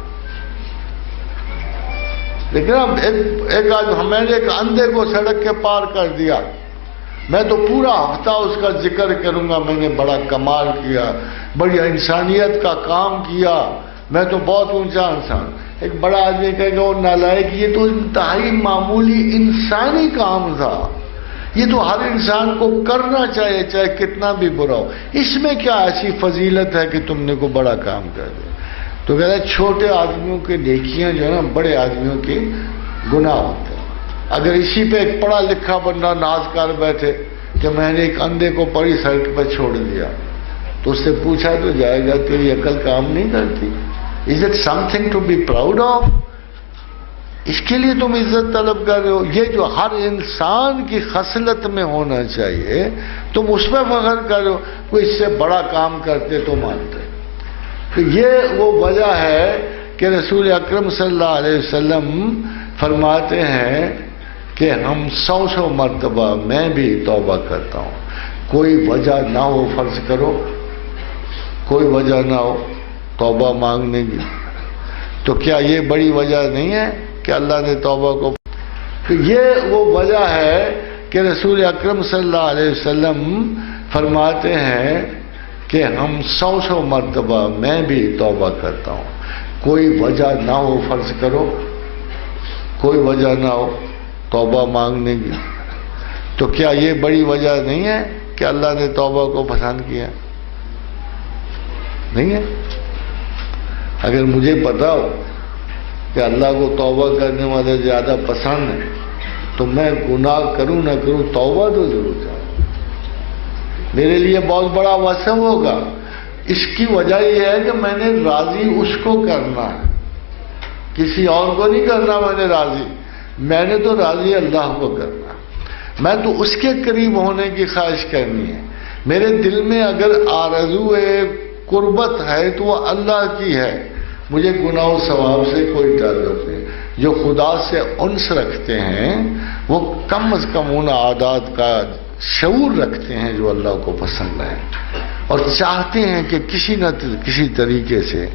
لیکن اب ایک آج میں نے ایک اندھے کو سڑک کے پار کر دیا، میں تو پورا ہفتہ اس کا ذکر کروں گا میں نے بڑا کمال کیا، بڑی انسانیت کا کام کیا، میں تو بہت اونچا انسان. ایک بڑا آدمی کہے گا وہ نالائق، یہ تو انتہائی معمولی انسانی کام تھا، یہ تو ہر انسان کو کرنا چاہیے چاہے کتنا بھی برا ہو، اس میں کیا ایسی فضیلت ہے کہ تم نے کو بڑا کام کر دیا. تو کہتا ہے چھوٹے آدمیوں کے نیکیاں جو ہے نا بڑے آدمیوں کے گناہ ہوتے ہیں. اگر اسی پہ ایک پڑھا لکھا بندہ ناز کر بیٹھے کہ میں نے ایک اندھے کو پری سڑک پہ چھوڑ دیا تو اس سے پوچھا تو جائے گا تیری عقل کام نہیں کرتی. Is it something to be proud of? اس کے لیے تم عزت طلب کر رہے ہو. یہ جو ہر انسان کی خصلت میں ہونا چاہیے تم اس پہ فخر کر رہے ہو. کوئی اس سے بڑا کام کرتے تو مانتے. تو یہ وہ وجہ ہے کہ رسول اکرم صلی اللہ علیہ وسلم فرماتے ہیں کہ ہم 100 مرتبہ میں بھی توبہ کرتا ہوں. کوئی وجہ نہ ہو، فرض کرو کوئی وجہ نہ ہو توبہ مانگنے کی، تو کیا یہ بڑی وجہ نہیں ہے کہ اللہ نے توبہ کو. تو یہ وہ وجہ ہے کہ رسول اکرم صلی اللہ علیہ وسلم فرماتے ہیں کہ ہم 100 مرتبہ میں بھی توبہ کرتا ہوں. کوئی وجہ نہ ہو، فرض کرو کوئی وجہ نہ ہو توبہ مانگنے کی، تو کیا یہ بڑی وجہ نہیں ہے کہ اللہ نے توبہ کو پسند کیا؟ نہیں ہے. اگر مجھے پتا ہو کہ اللہ کو توبہ کرنے والے زیادہ پسند ہے تو میں گناہ کروں نہ کروں توبہ تو ضرور چاہوں. میرے لیے بہت بڑا وصف ہوگا. اس کی وجہ یہ ہے کہ میں نے راضی اس کو کرنا ہے، کسی اور کو نہیں کرنا. میں نے راضی، میں نے تو راضی اللہ کو کرنا. میں تو اس کے قریب ہونے کی خواہش کرنی ہے. میرے دل میں اگر آرزو قربت ہے تو وہ اللہ کی ہے. مجھے گناہ و ثواب سے کوئی تعلق نہیں. جو خدا سے انس رکھتے ہیں وہ کم از کم ان عادات کا شعور رکھتے ہیں جو اللہ کو پسند ہے اور چاہتے ہیں کہ کسی نہ کسی طریقے سے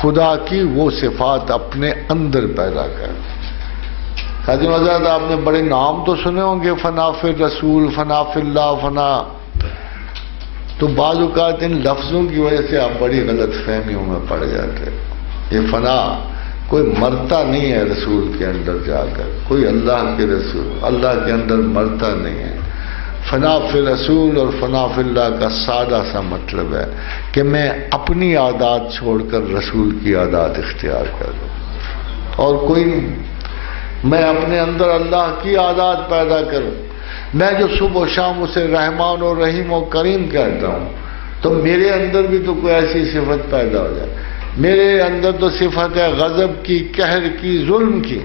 خدا کی وہ صفات اپنے اندر پیدا کر. خادم حضرت آپ نے بڑے نام تو سنے ہوں گے، فنا فی الرسول، فنا فی اللہ، فنا. تو بعض اوقات ان لفظوں کی وجہ سے آپ بڑی غلط فہمیوں میں پڑ جاتے. یہ فنا کوئی مرتا نہیں ہے رسول کے اندر جا کر، کوئی اللہ کے رسول اللہ کے اندر مرتا نہیں ہے. فنا فی رسول اور فنا فی اللہ کا سادہ سا مطلب ہے کہ میں اپنی عادات چھوڑ کر رسول کی عادات اختیار کر لوں اور کوئی نہیں. میں اپنے اندر اللہ کی عادات پیدا کروں. میں جو صبح و شام اسے رحمان و رحیم و کریم کہتا ہوں تو میرے اندر بھی تو کوئی ایسی صفت پیدا ہو جائے. میرے اندر تو صفت ہے غضب کی، قہر کی، ظلم کی.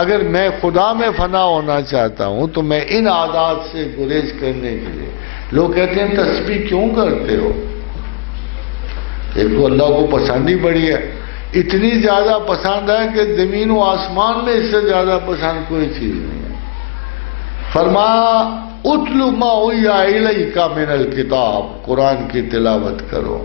اگر میں خدا میں فنا ہونا چاہتا ہوں تو میں ان عادات سے گریز کرنے کے لیے. لوگ کہتے ہیں تسبیح کیوں کرتے ہو؟ ایک تو اللہ کو پسند ہی بڑی ہے، اتنی زیادہ پسند ہے کہ زمین و آسمان میں اس سے زیادہ پسند کوئی چیز نہیں ہے. فرمایا اتل ما اوحی الیک من الکتاب، قرآن کی تلاوت کرو.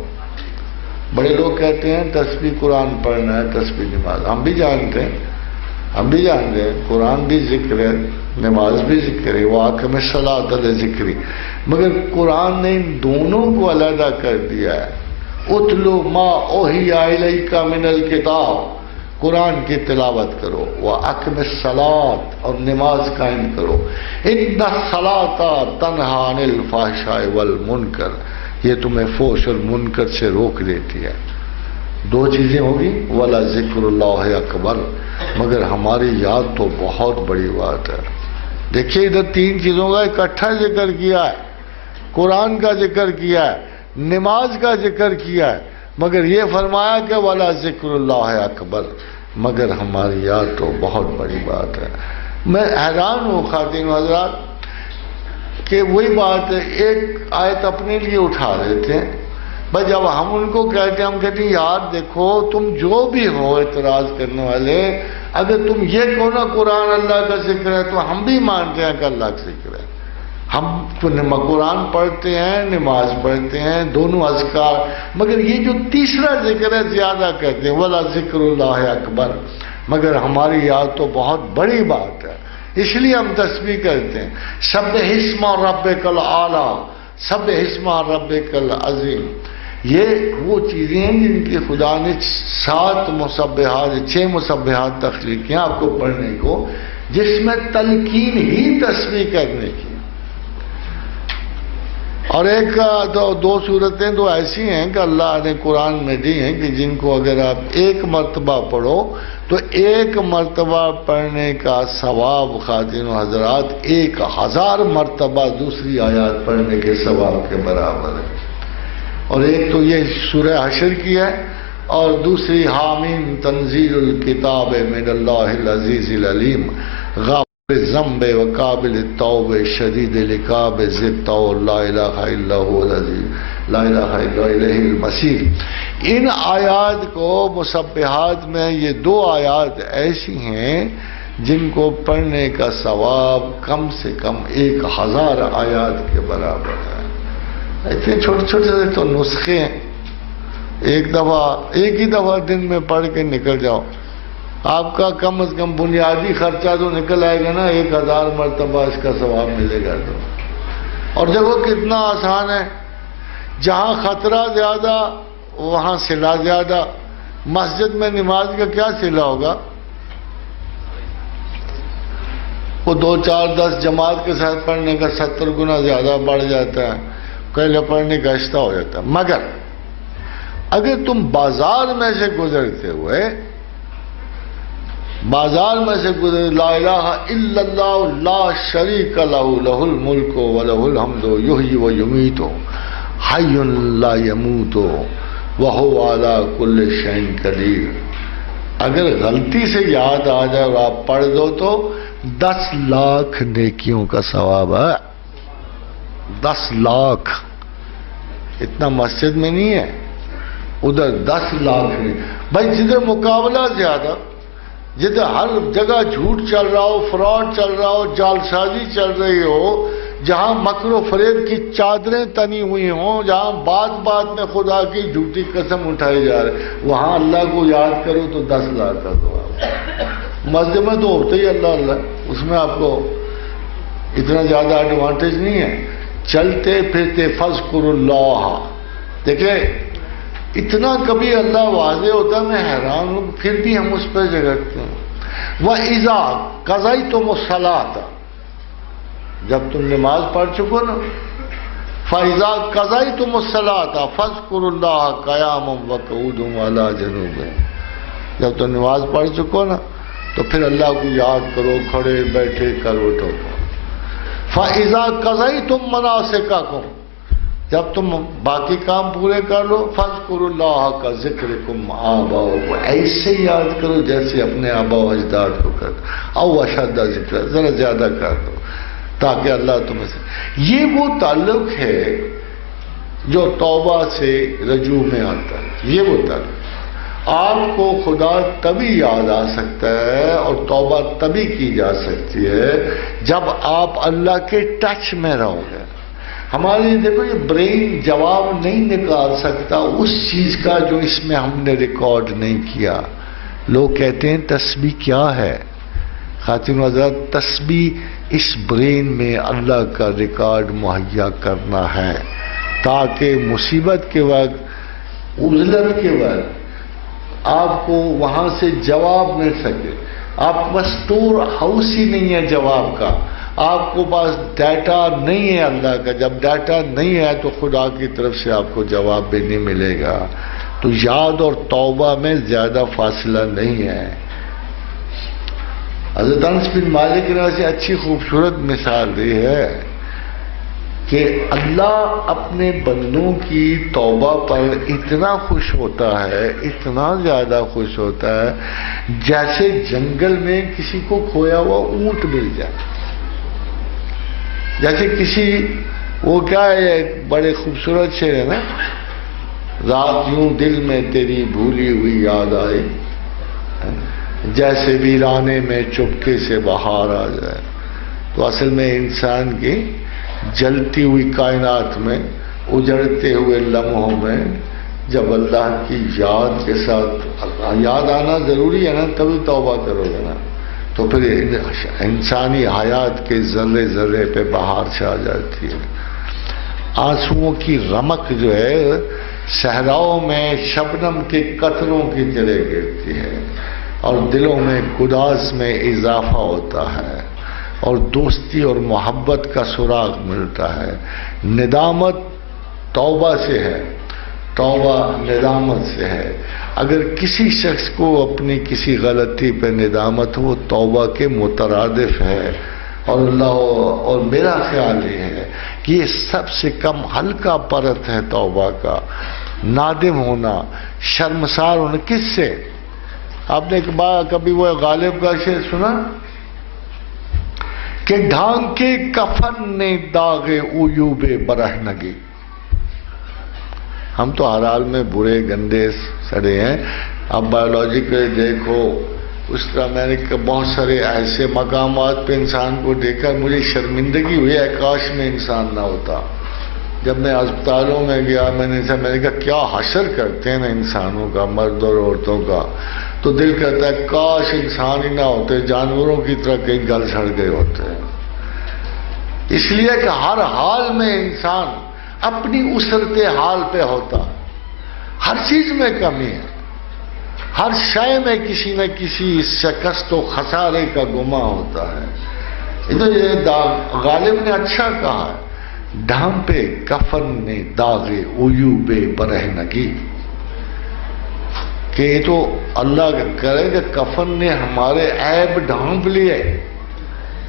بڑے لوگ کہتے ہیں تسبیح قرآن پڑھنا ہے، تسبیح نماز. ہم بھی جانتے ہیں قرآن بھی ذکر ہے، نماز بھی ذکر ہے، واقم الصلاۃ ذکری. مگر قرآن نے ان دونوں کو علیحدہ کر دیا ہے. اتلو ما اوحی الیک من الکتاب، قرآن کی تلاوت کرو، واقم الصلاۃ اور نماز قائم کرو. ان الصلاۃ تنہی عن الفحشاء والمنکر، یہ تمہیں فحش اور منکر سے روک دیتی ہے. دو چیزیں ہوگی، وَلَا ذِكْرُ اللَّهِ اکبر، مگر ہماری یاد تو بہت بڑی بات ہے۔ دیکھیے ادھر تین چیزوں کا اکٹھا ذکر کیا ہے، قرآن کا ذکر کیا ہے، نماز کا ذکر کیا ہے، مگر یہ فرمایا کہ وَلَا ذِكْرُ اللَّهِ اکبر، مگر ہماری یاد تو بہت بڑی بات ہے۔ میں حیران ہوں خواتین و حضرات کہ وہی بات ہے، ایک آیت اپنے لیے اٹھا دیتے ہیں، بھائی جب ہم ان کو کہتے ہیں، ہم کہتے ہیں یار دیکھو تم جو بھی ہو اعتراض کرنے والے، اگر تم یہ کہو نا قرآن اللہ کا ذکر ہے تو ہم بھی مانتے ہیں کہ اللہ کا ذکر ہے، ہم قرآن پڑھتے ہیں، نماز پڑھتے ہیں، دونوں اذکار، مگر یہ جو تیسرا ذکر ہے زیادہ کہتے ہیں وَلَا ذِكْرُ اللَّهِ اکبر، مگر ہماری یاد تو بہت بڑی بات ہے، اس لیے ہم تسبیح کرتے ہیں سبح اسم ربک الاعلی، سبح اسم ربک العظیم۔ یہ وہ چیزیں ہیں جن کی خدا نے 7 مسبحات 6 مسبحات تخلیق کیا آپ کو پڑھنے کو، جس میں تلقین ہی تسبیح کرنے کی، اور ایک دو صورتیں تو ایسی ہیں کہ اللہ نے قرآن میں دی ہیں کہ جن کو اگر آپ ایک مرتبہ پڑھو تو 1 مرتبہ پڑھنے کا ثواب خواتین و حضرات 1000 مرتبہ دوسری آیات پڑھنے کے ثواب کے برابر ہے۔ اور ایک تو یہ سورہ حشر کی ہے، اور دوسری حامیم تنزیل الکتاب من اللہ العزیز العلیم غافر الذنب وقابل التوب شدید العقاب ذی الطول لا الہ الا هو العزیز لا الہ الا الیہ المصیر۔ ان آیات کو مسبحات میں یہ 2 آیات ایسی ہیں جن کو پڑھنے کا ثواب کم سے کم 1000 آیات کے برابر ہے۔ اتنے چھوٹے چھوٹے سے تو نسخے ہیں، ایک ہی دفعہ دن میں پڑھ کے نکل جاؤ، آپ کا کم از کم بنیادی خرچہ تو نکل آئے گا نا، 1000 مرتبہ اس کا ثواب ملے گا تو۔ اور دیکھو کتنا آسان ہے، جہاں خطرہ زیادہ وہاں صلہ زیادہ۔ مسجد میں نماز کا کیا صلہ ہوگا؟ وہ 2 4 10 جماعت کے ساتھ پڑھنے کا 70 گنا زیادہ بڑھ جاتا ہے، پہلے پڑھنے کا آہستہ ہو جاتا ہے۔ مگر اگر تم بازار میں سے گزرتے ہوئے لا الہ الا اللہ لا شریک لہ لہ الملک ولہ الحمد یحیی و یمیت حی لا یموت وہو علی کل شیء قدیر، اگر غلطی سے یاد آ جائے اور آپ پڑھ دو تو 10 لاکھ نیکیوں کا ثواب ہے۔ 10 لاکھ، اتنا مسجد میں نہیں ہے، ادھر 10 لاکھ نہیں۔ بھائی جدھر مقابلہ زیادہ، جدھر ہر جگہ جھوٹ چل رہا ہو، فراڈ چل رہا ہو، جعلسازی چل رہی ہو، جہاں مکر و فریب کی چادریں تنی ہوئی ہوں، جہاں بات بات میں خدا کی جھوٹی قسم اٹھائی جا رہی، وہاں اللہ کو یاد کرو تو 10 لاکھ کا ثواب۔ مسجد میں تو ہوتا ہی اللہ اللہ، اس میں آپ کو اتنا زیادہ ایڈوانٹیج نہیں ہے۔ چلتے پھرتے فذکروا اللہ، دیکھیں اتنا کبھی اللہ واضح ہوتا ہے، میں حیران ہوں پھر بھی ہم اس پہ جھگڑتے ہیں۔ وَإِذَا قَضَيْتُمُ الصَّلَاةَ، جب تم نماز پڑھ چکو نا، فَإِذَا قَضَيْتُمُ الصَّلَاةَ فَاذْكُرُوا اللَّهَ قِيَامًا وَقُعُودًا وَعَلَىٰ جُنُوبِهِمْ، جب تم نماز پڑھ چکو نا تو پھر اللہ کو یاد کرو، کھڑے بیٹھے کروٹ ہو۔ فَإِذَا قَضَيْتُم مَّنَاسِكَكُمْ، جب تم باقی کام پورے کر لو، فَاذْكُرُوا اللَّهَ كَذِكْرِكُمْ آبَاءَكُمْ، ایسے یاد کرو جیسے اپنے آبا و اجداد کو کرتے، او اشد ذکر، ذرا زیادہ کر دو تاکہ اللہ تمہیں سے۔ یہ وہ تعلق ہے جو توبہ سے رجوع میں آتا ہے، یہ وہ تعلق۔ آپ کو خدا تبھی یاد آ سکتا ہے اور توبہ تبھی کی جا سکتی ہے جب آپ اللہ کے ٹچ میں رہو گے۔ ہمارے دیکھو یہ برین جواب نہیں نکال سکتا اس چیز کا جو اس میں ہم نے ریکارڈ نہیں کیا۔ لوگ کہتے ہیں تسبیح کیا ہے؟ خواتین حضرات، تسبیح اس برین میں اللہ کا ریکارڈ مہیا کرنا ہے تاکہ مصیبت کے وقت، عزلت کے وقت آپ کو وہاں سے جواب مل سکے۔ آپ کے پاس اسٹور ہاؤس ہی نہیں ہے جواب کا، آپ کو پاس ڈیٹا نہیں ہے اللہ کا۔ جب ڈیٹا نہیں ہے تو خدا کی طرف سے آپ کو جواب بھی نہیں ملے گا۔ تو تو یاد اور توبہ میں زیادہ فاصلہ نہیں ہے. حضرت انس بن مالک نے ایسی اچھی خوبصورت مثال دی ہے کہ اللہ اپنے بندوں کی توبہ پر اتنا خوش ہوتا ہے، اتنا زیادہ خوش ہوتا ہے، جیسے جنگل میں کسی کو کھویا ہوا اونٹ مل جائے. جیسے کسی وہ کیا ہے، بڑے خوبصورت شعر ہے نا، رات یوں دل میں تیری بھولی ہوئی یاد آئے، جیسے ویرانے میں چپکے سے بہار آ جائے. تو اصل میں انسان کی جلتی ہوئی کائنات میں، اجڑتے ہوئے لمحوں میں جب اللہ کی یاد کے ساتھ یاد آنا ضروری ہے نا، تبھی توبہ کرو گے نا. تو پھر انسانی حیات کے ذرے ذرے پہ بہار چھا جاتی ہے. آنسوؤں کی رمق جو ہے صحراؤں میں شبنم کے قطروں کی طرح گرتی ہے، اور دلوں میں گداز میں اضافہ ہوتا ہے، اور دوستی اور محبت کا سراغ ملتا ہے. ندامت توبہ سے ہے، توبہ ندامت سے ہے. اگر کسی شخص کو اپنی کسی غلطی پہ ندامت ہو، توبہ کے مترادف ہے. اور اللہ اور میرا خیال یہ ہے کہ یہ سب سے کم ہلکا پرت ہے توبہ کا. نادم ہونا، شرمسار ہونا کس سے؟ آپ نے کبھی وہ غالب کا شعر سنا کہ ڈھانکے کفن نے داغ عیوب برہنگی. ہم تو ہر حال میں برے گندے سڑے ہیں. اب بایولوجیکلی دیکھو، اس طرح میں نے بہت سارے ایسے مقامات پہ انسان کو دیکھا، مجھے شرمندگی ہوئی ہے کاش میں انسان نہ ہوتا. جب میں اسپتالوں میں گیا، میں نے کہا کیا حشر کرتے ہیں نا انسانوں کا، مرد اور عورتوں کا. تو دل کہتا ہے کاش انسان ہی نہ ہوتے، جانوروں کی طرح کہیں گل سڑ گئے ہوتے ہیں. اس لیے کہ ہر حال میں انسان اپنی اسرت حال پہ ہوتا. ہر چیز میں کمی ہے، ہر شے میں کسی نہ کسی شکست و خسارے کا گماں ہوتا ہے. یہ غالب نے اچھا کہا ہے، ڈھانپے کفن نے داغ عیوب برہنگی، کہ یہ تو اللہ کرے کہ کفن نے ہمارے عیب ڈھانپ لیے،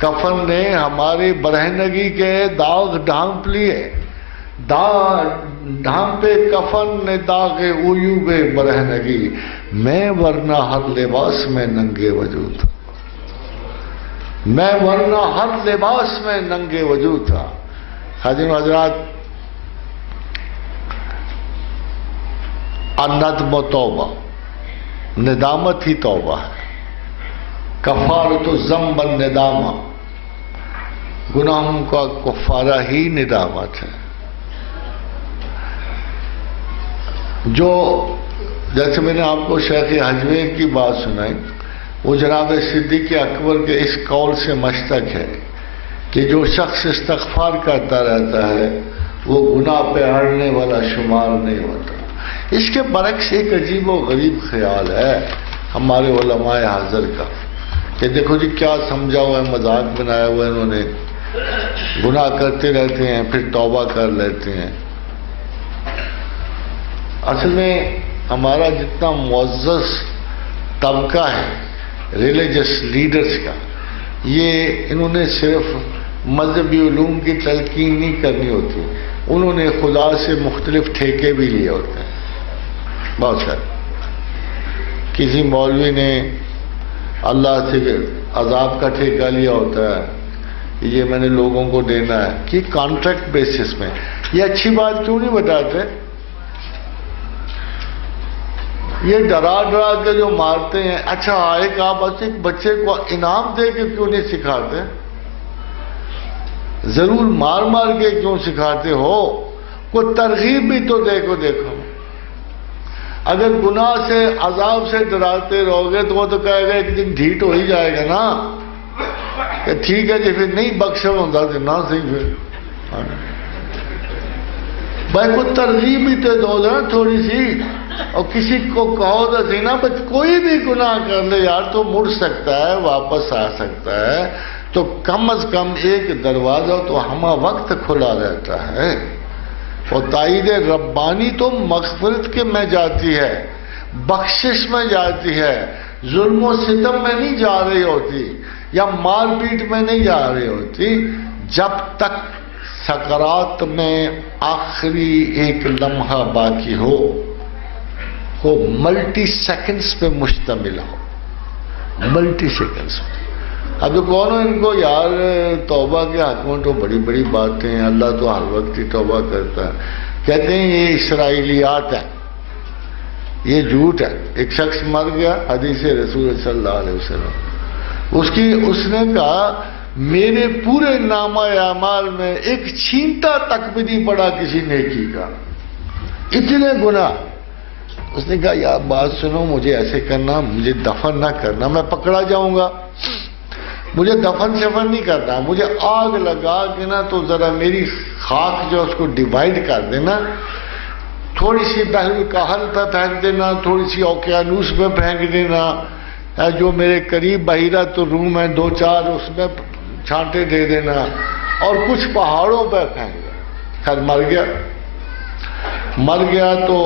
کفن نے ہمارے برہنگی کے داغ ڈھانپ لیے. ڈھانپے کفن نے داغ عیوب برہنگی، میں ورنہ ہر لباس میں ننگے وجود تھا، میں ورنہ ہر لباس میں ننگے وجود تھا. حاضرین و حضرات، الندم و توبہ، ندامت ہی توبہ ہے. کفارۃ الذنب الندامہ، گناہوں کا کفارہ ہی ندامت ہے. جو جیسے میں نے آپ کو شیخ حجویر کی بات سنائی، وہ جناب صدیق اکبر کے اس قول سے مشتق ہے کہ جو شخص استغفار کرتا رہتا ہے وہ گناہ پہ اڑنے والا شمار نہیں ہوتا. اس کے برعکس ایک عجیب و غریب خیال ہے ہمارے علماء حاضر کا کہ دیکھو جی کیا سمجھا ہوا ہے، مذاق بنایا ہوا ہے انہوں نے، گناہ کرتے رہتے ہیں پھر توبہ کر لیتے ہیں. اصل میں ہمارا جتنا معزز طبقہ ہے ریلیجس لیڈرز کا، یہ انہوں نے صرف مذہبی علوم کی تلقین نہیں کرنی ہوتی، انہوں نے خدا سے مختلف ٹھیکے بھی لیے ہوتے ہیں. بہت سارے کسی مولوی نے اللہ سے عذاب کا ٹھیکہ لیا ہوتا ہے، یہ میں نے لوگوں کو دینا ہے کہ کانٹریکٹ بیسس میں. یہ اچھی بات کیوں نہیں بتاتے؟ یہ ڈرا ڈرا کے جو مارتے ہیں. اچھا ایک آپ ایک بچے کو انعام دے کے کیوں نہیں سکھاتے؟ ضرور مار مار کے کیوں سکھاتے ہو؟ کوئی ترغیب بھی تو دیکھو. اگر گناہ سے عذاب سے ڈراتے رہو گے تو وہ تو کہے گا ایک دن ڈھیٹ ہو ہی جائے گا نا، کہ ٹھیک ہے جی پھر نہیں بخشا ہوتا نہ صحیح. پھر بھائی کوئی ترغیب بھی تو دو نا تھوڑی سی، اور کسی کو کہو تو سی نا بس کوئی بھی گناہ کر لے یار تو مڑ سکتا ہے، واپس آ سکتا ہے. تو کم از کم ایک دروازہ تو ہمہ وقت کھلا رہتا ہے. اور تائید ربانی تو مغفرت کے میں جاتی ہے، بخشش میں جاتی ہے، ظلم و ستم میں نہیں جا رہی ہوتی یا مار پیٹ میں نہیں جا رہی ہوتی. جب تک سکرات میں آخری ایک لمحہ باقی ہو، وہ ملٹی سیکنڈز پہ مشتمل ہو، ملٹی سیکنڈز پہ. اب تو کون ہو ان کو یار توبہ کے حق میں تو بڑی بڑی باتیں ہیں، اللہ تو ہر وقت ہی توبہ کرتا ہے. کہتے ہیں یہ اسرائیلیات ہے، یہ جھوٹ ہے. ایک شخص مر گیا، حدیث رسول صلی اللہ علیہ وسلم، اس نے کہا میرے پورے نامہ اعمال میں ایک چھینٹا تک بھی نہیں پڑا کسی نیکی کا، اتنے گناہ. اس نے کہا یار بات سنو، مجھے ایسے کرنا، مجھے دفن نہ کرنا، میں پکڑا جاؤں گا، مجھے دفن شفن نہیں کرنا، مجھے آگ لگا کے نا تو ذرا میری خاک جو اس کو ڈیوائڈ کر دینا، تھوڑی سی بحر الکاہل پہ پھینک دینا، تھوڑی سی اوقیانوس پہ پھینک دینا، جو میرے قریب بحیرۃ الروم ہے 2-4 اس میں چھانٹے دے دینا، اور کچھ پہاڑوں پہ پھینک دینا. خیر مر گیا تو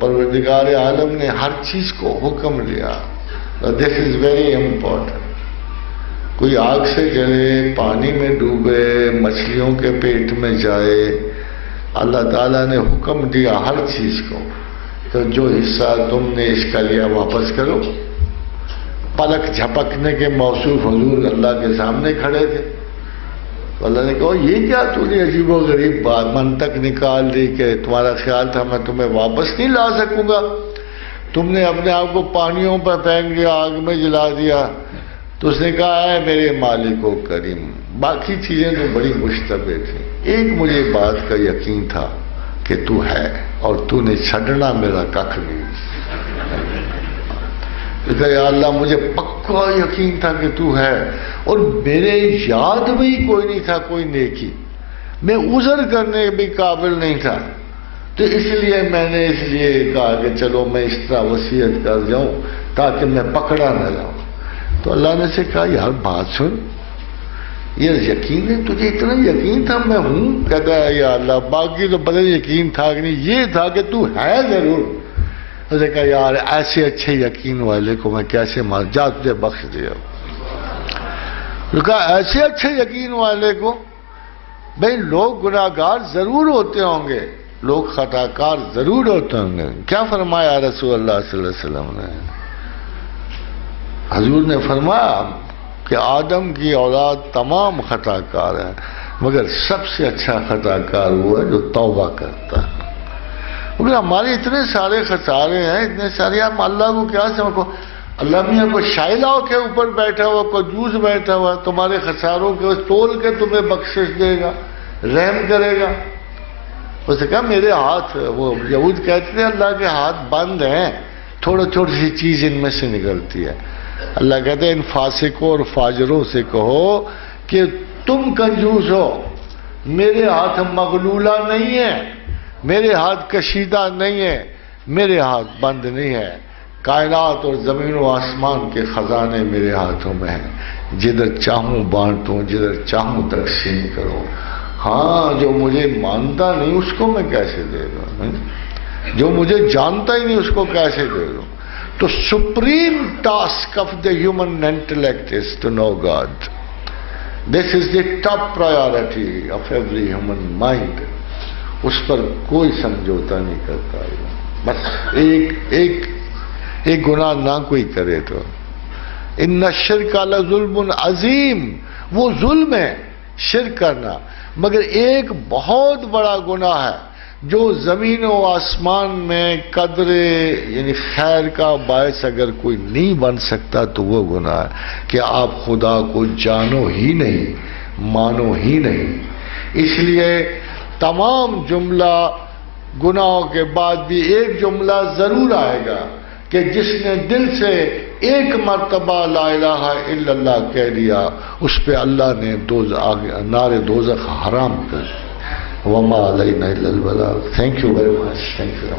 پروردگار عالم نے ہر چیز کو حکم لیا. دس از ویری امپورٹنٹ. کوئی آگ سے جلے، پانی میں ڈوبے، مچھلیوں کے پیٹ میں جائے، اللہ تعالیٰ نے حکم دیا ہر چیز کو. تو جو حصہ تم نے اس کا لیا واپس کرو. پلک جھپکنے کے موصوف حضور اللہ کے سامنے کھڑے تھے. اللہ نے کہا یہ کیا تو نے عجیب و غریب بات منطق نکال دی کہ تمہارا خیال تھا میں تمہیں واپس نہیں لا سکوں گا، تم نے اپنے آپ کو پانیوں پہ پھینک دیا، آگ میں جلا دیا. تو اس نے کہا اے میرے مالک و کریم. باقی چیزیں تو بڑی مشتبہ تھیں، ایک مجھے بات کا یقین تھا کہ تو ہے اور تو نے چھڈنا میرا ککھ نہیں. کہ یا اللہ مجھے پکا یقین تھا کہ تو ہے، اور میرے یاد میں ہی کوئی نہیں تھا کوئی نیکی، میں عذر کرنے بھی قابل نہیں تھا. تو اس لیے میں نے کہا کہ چلو میں اس طرح وصیت کر جاؤں تاکہ میں پکڑا نہ جاؤں. تو اللہ نے سے کہا یار بات سن، یہ یقین ہے تجھے، اتنا یقین تھا میں ہوں؟ کہتا ہے یا اللہ باقی تو پتہ یقین تھا کہ نہیں، یہ تھا کہ تو ہے ضرور. اس نے کہا یار ایسے اچھے یقین والے کو میں کیسے مار، جا تجھے بخش دیا. کہا ایسے اچھے یقین والے کو، بھئی لوگ گناہگار ضرور ہوتے ہوں گے، لوگ خطاکار ضرور ہوتے ہوں گے. کیا فرمایا رسول اللہ صلی اللہ علیہ وسلم نے؟ حضور نے فرمایا کہ آدم کی اولاد تمام خطاکار ہیں، مگر سب سے اچھا خطاکار وہ ہے جو توبہ کرتا ہے. کیونکہ ہمارے اتنے سارے خسارے ہیں، اتنے سارے، ہم اللہ کو کیا سمجھو؟ اللہ میاں کو شائلاؤ کے اوپر بیٹھا ہوا، کوئی جوس بیٹھا ہوا، تمہارے خساروں کے تول کے تمہیں بخشش دے گا، رحم کرے گا. اس نے کہا میرے ہاتھ، وہ یہود کہتے ہیں اللہ کے ہاتھ بند ہیں، تھوڑی سی چیز ان میں سے نکلتی ہے. اللہ کہتے ہیں ان فاسقوں اور فاجروں سے کہو کہ تم کنجوس ہو، میرے ہاتھ مغلولہ نہیں ہے، میرے ہاتھ کشیدہ نہیں ہے، میرے ہاتھ بند نہیں ہے. کائنات اور زمین و آسمان کے خزانے میرے ہاتھوں میں ہیں، جدھر چاہوں بانٹوں، جدھر چاہوں تقسیم کرو. ہاں جو مجھے مانتا نہیں اس کو میں کیسے دے دوں، جو مجھے جانتا ہی نہیں اس کو کیسے دے دوں. تو supreme task of the human intellect is to know God. This is the top priority of every human mind. اس پر کوئی سمجھوتا نہیں کرتا. بس ایک گناہ نہ کوئی کرے تو ان الشرک لظلم عظیم، وہ ظلم ہے شرک کرنا، مگر ایک بہت بڑا گناہ ہے جو زمین و آسمان میں قدر یعنی خیر کا باعث اگر کوئی نہیں بن سکتا تو وہ گناہ ہے کہ آپ خدا کو جانو ہی نہیں، مانو ہی نہیں. اس لیے تمام جملہ گناہوں کے بعد بھی ایک جملہ ضرور آئے گا کہ جس نے دل سے ایک مرتبہ لا الہ الا اللہ کہہ لیا اس پہ اللہ نے نار دوزخ حرام کر. وما علینا الا البلاغ. Thank you very much. Thank you.